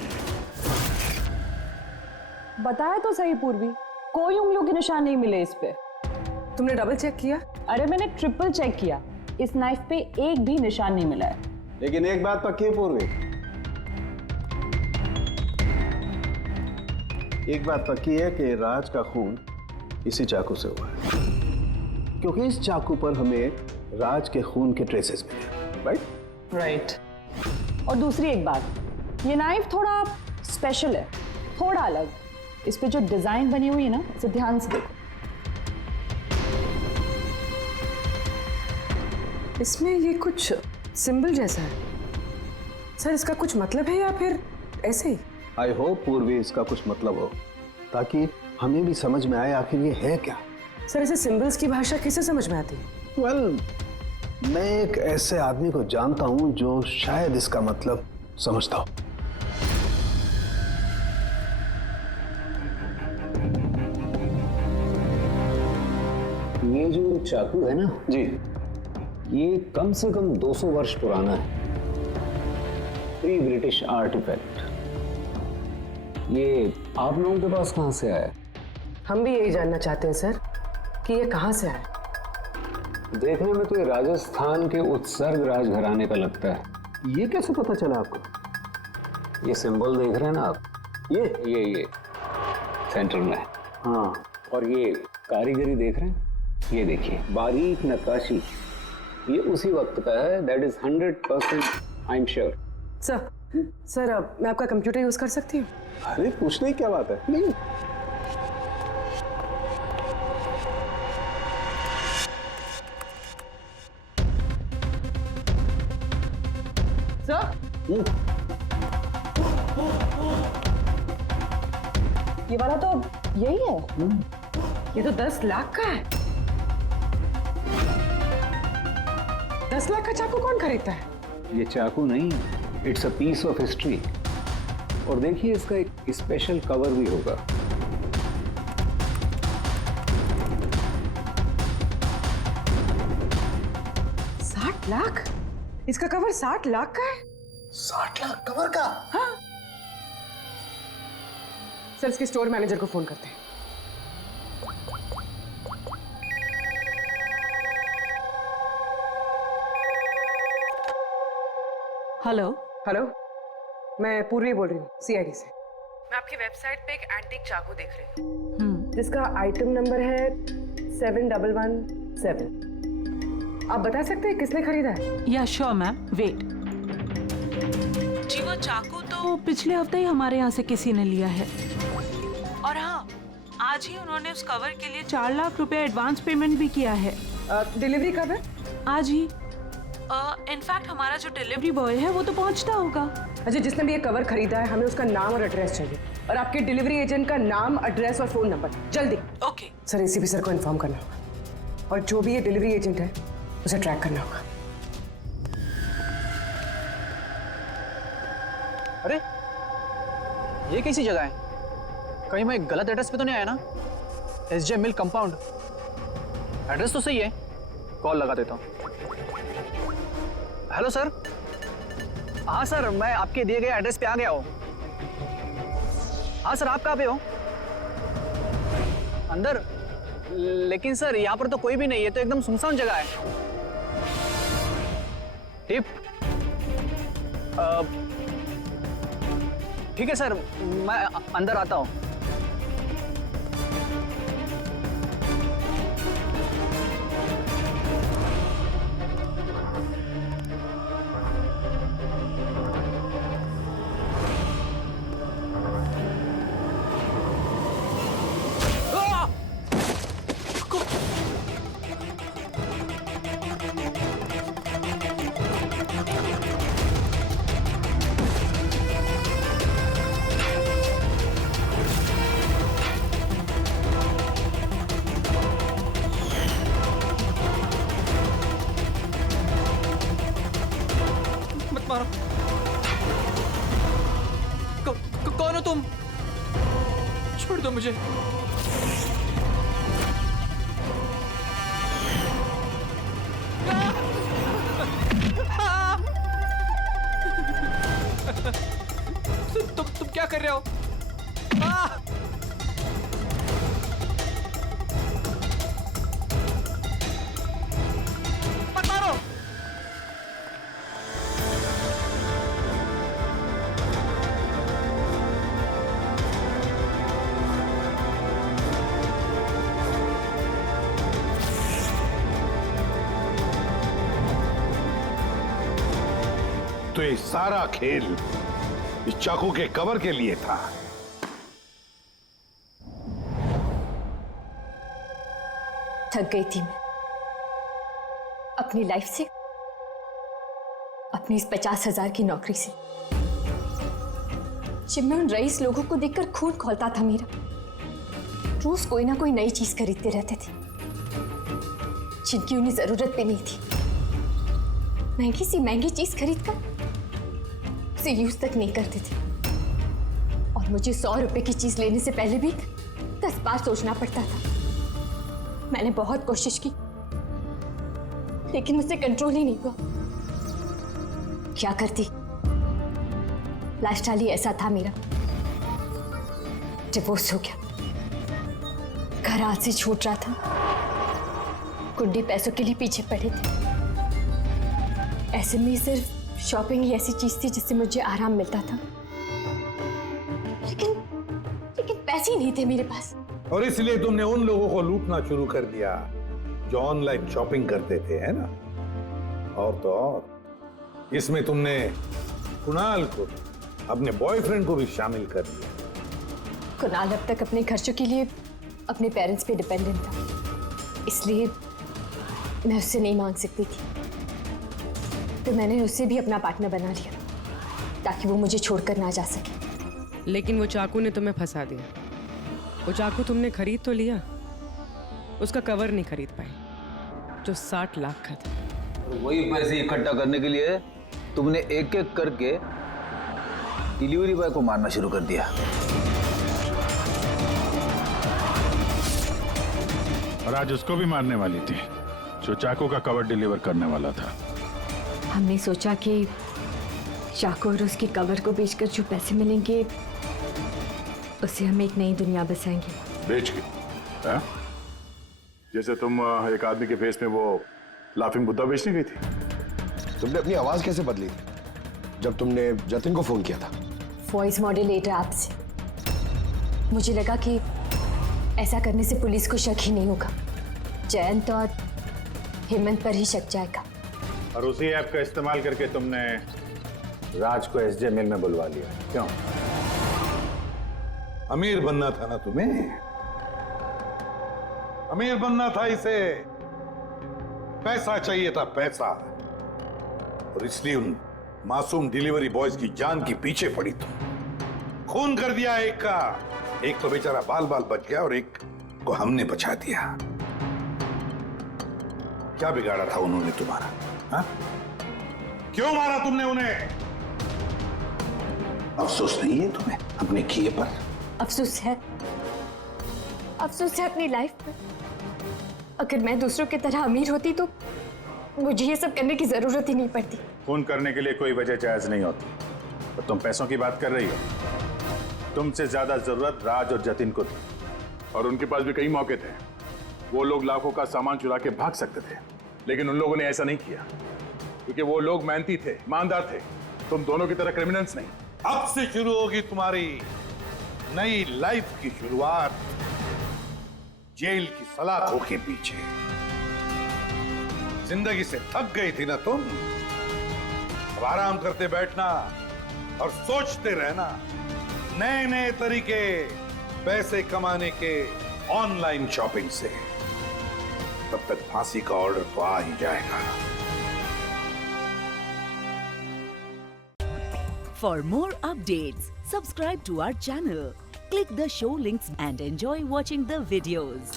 बताया तो सही पूर्वी, कोई उंगलियों के निशान नहीं मिले इस पे। तुमने डबल चेक किया? अरे मैंने ट्रिपल चेक किया, इस नाइफ पे एक भी निशान नहीं मिला है। लेकिन एक बात पक्की है पूर्वी, एक बात पक्की है कि राज का खून इसी चाकू से हुआ है, क्योंकि इस चाकू पर हमें राज के खून के ट्रेसेस मिले। राइट? राइट। और दूसरी एक बात, ये नाइफ थोड़ा स्पेशल है, थोड़ा अलग। इस पे जो डिजाइन बनी हुई है ना, इसे ध्यान से देखो। इसमें ये कुछ सिंबल जैसा है सर, इसका कुछ मतलब है या फिर ऐसे ही? आई होप पूर्वी इसका कुछ मतलब हो, ताकि हमें भी समझ में आए आखिर ये है क्या। सर ऐसे सिंबल्स की भाषा किसे समझ में आती है? वेल, मैं एक ऐसे आदमी को जानता हूं जो शायद इसका मतलब समझता हो। ये जो चाकू है ना जी, ये कम से कम 200 वर्ष पुराना है, प्री ब्रिटिश आर्टिफैक्ट। ये आप लोगों के पास कहां से आया? हम भी यही जानना चाहते हैं सर कि ये कहां से आया। देखने में तो ये राजस्थान के उत्सर्ग राजघराने का लगता है। ये कैसे पता चला आपको? ये सिंबल देख रहे हैं ना आप, ये सेंटर में। हाँ, और ये कारीगरी देख रहे हैं, ये देखिए बारीक नक्काशी, ये उसी वक्त का है। That is 100% I am sure. Sir अब मैं आपका कंप्यूटर यूज कर सकती हूँ? अरे पूछने की क्या बात है, नहीं। सर ये वाला तो यही है। ये तो 10 लाख का है। 10 लाख का चाकू कौन खरीदता है? ये चाकू नहीं है, it's a piece of history. और देखिए इसका एक स्पेशल कवर भी होगा। $60 लाख? इसका कवर 60 लाख का है? 60 लाख कवर का? हाँ। सर इसके स्टोर मैनेजर को फोन करते हैं। हेलो। हेलो, मैं पूर्वी बोल रही हूँ सीआईडी से। मैं आपकी वेबसाइट पे एक एंटीक चाकू देख रही हूँ जिसका आइटम नंबर है 7117। आप बता सकते हैं किसने खरीदा है? या श्योर मैम, वेट। जी वो चाकू तो पिछले हफ्ते ही हमारे यहाँ से किसी ने लिया है। और हाँ, आज ही उन्होंने उस कवर के लिए 4 लाख रुपए एडवांस पेमेंट भी किया है। डिलीवरी कब है? आज ही। इनफैक्ट हमारा जो डिलीवरी बॉय है वो तो पहुंचता होगा। अच्छा, जिसने भी ये कवर खरीदा है हमें उसका नाम और एड्रेस चाहिए, और आपके डिलीवरी एजेंट का नाम, एड्रेस और फोन नंबर, जल्दी। ओके सर, एसीपी सर को इन्फॉर्म करना होगा, और जो भी ये डिलीवरी एजेंट है उसे ट्रैक करना होगा। अरे ये कैसी जगह है? कहीं मैं गलत एड्रेस पे तो नहीं आया ना? SJ मिल कंपाउंड, एड्रेस तो सही है। कॉल लगा देता हूँ। Hello sir. हाँ सर, मैं आपके दिए गए एड्रेस पे आ गया हूँ। हाँ सर, आप कहाँ पे हो? अंदर? लेकिन सर यहाँ पर तो कोई भी नहीं है, तो एकदम सुनसान जगह है। टिप ठीक है सर, मैं अंदर आता हूँ। मारो। कौन हो तुम? छोड़ दो मुझे। तुम क्या कर रहे हो? मत मारो। तो ये सारा खेल इस चाकू के कवर के लिए था। थक गई थी मैं अपनी लाइफ से, अपनी इस 50,000 की नौकरी से। जब मैं उन रईस लोगों को देखकर खून खौलता था मेरा, रोज कोई ना कोई नई चीज खरीदते रहते थे जिनकी उन्हें जरूरत भी नहीं थी। महंगी सी महंगी चीज खरीदकर उसे यूज तक नहीं करते थे, और मुझे 100 रुपए की चीज लेने से पहले भी 10 बार सोचना पड़ता था। मैंने बहुत कोशिश की, लेकिन मुझसे कंट्रोल ही नहीं हुआ। क्या करती? लाइफस्टाइल ही ऐसा था मेरा। डिवोर्स हो गया, घर हाथ से छूट रहा था, कुंडी पैसों के लिए पीछे पड़े थे। ऐसे में सिर्फ शॉपिंग ही ऐसी चीज थी जिससे मुझे आराम मिलता था, लेकिन पैसे ही नहीं थे मेरे पास। और इसलिए तुमने उन लोगों को लूटना शुरू कर दिया जो ऑनलाइन शॉपिंग करते थे, है ना? और तो और इसमें तुमने कुणाल को, अपने बॉयफ्रेंड को भी शामिल कर दिया। कुणाल अब तक अपने खर्चों के लिए अपने पेरेंट्स पे डिपेंडेंट था, इसलिए मैं उससे नहीं मांग सकती थी। तो मैंने उससे भी अपना पार्टनर बना लिया ताकि वो मुझे छोड़कर ना जा सके। लेकिन वो चाकू ने तुम्हें फंसा दिया। वो चाकू तुमने खरीद तो लिया, उसका कवर नहीं खरीद पाई जो 60 लाख का था। वही पैसे इकट्ठा करने के लिए तुमने एक एक करके डिलीवरी बॉय को मारना शुरू कर दिया। और आज उसको भी मारने वाली थी जो चाकू का कवर डिलीवर करने वाला था। हमने सोचा कि चाकू और उसके कवर को बेचकर जो पैसे मिलेंगे उससे हम एक नई दुनिया बसाएंगे। बेच के? हाँ? जैसे तुम एक आदमी के फेस में वो लाफिंग बुद्धा बेचने गई थी। तुमने अपनी आवाज कैसे बदली थी जब तुमने जतिन को फोन किया था? वॉइस मॉड्यूलेटर ऐप से। मुझे लगा कि ऐसा करने से पुलिस को शक ही नहीं होगा, जयंत और हेमंत पर ही शक जाएगा। और उसी ऐप का इस्तेमाल करके तुमने राज को एसजे मिल में बुलवा लिया, क्यों? अमीर बनना था ना तुम्हें? अमीर बनना था इसे, पैसा चाहिए था, पैसा। और इसलिए उन मासूम डिलीवरी बॉयज की जान की पीछे पड़ी तुम। खून कर दिया एक का, एक तो बेचारा बाल बाल बच गया और एक को हमने बचा दिया। क्या बिगाड़ा था उन्होंने तुम्हारा? हा? क्यों मारा तुमने उन्हें? अफसोस नहीं है तुम्हें अपने किए पर? अफसोस है अपनी लाइफ पर। अगर मैं दूसरों की तरह अमीर होती तो मुझे ये सब करने की जरूरत ही नहीं पड़ती। खून करने के लिए कोई वजह जायज नहीं होती। तो तुम पैसों की बात कर रही हो। तुमसे ज्यादा जरूरत राज और जतिन को थी, और उनके पास भी कई मौके थे। वो लोग लाखों का सामान चुरा के भाग सकते थे, लेकिन उन लोगों ने ऐसा नहीं किया क्योंकि वो लोग मेहनती थे, ईमानदार थे। तुम दोनों की तरह क्रिमिनल्स नहीं। अब से शुरू होगी तुम्हारी नई लाइफ की शुरुआत जेल की सलाखों के पीछे। जिंदगी से थक गई थी ना तुम, अब आराम करते बैठना और सोचते रहना नए नए तरीके पैसे कमाने के ऑनलाइन शॉपिंग से। तब तक फांसी का ऑर्डर तो आ ही जाएगा। For more updates, subscribe to our channel, click the show links and enjoy watching the videos.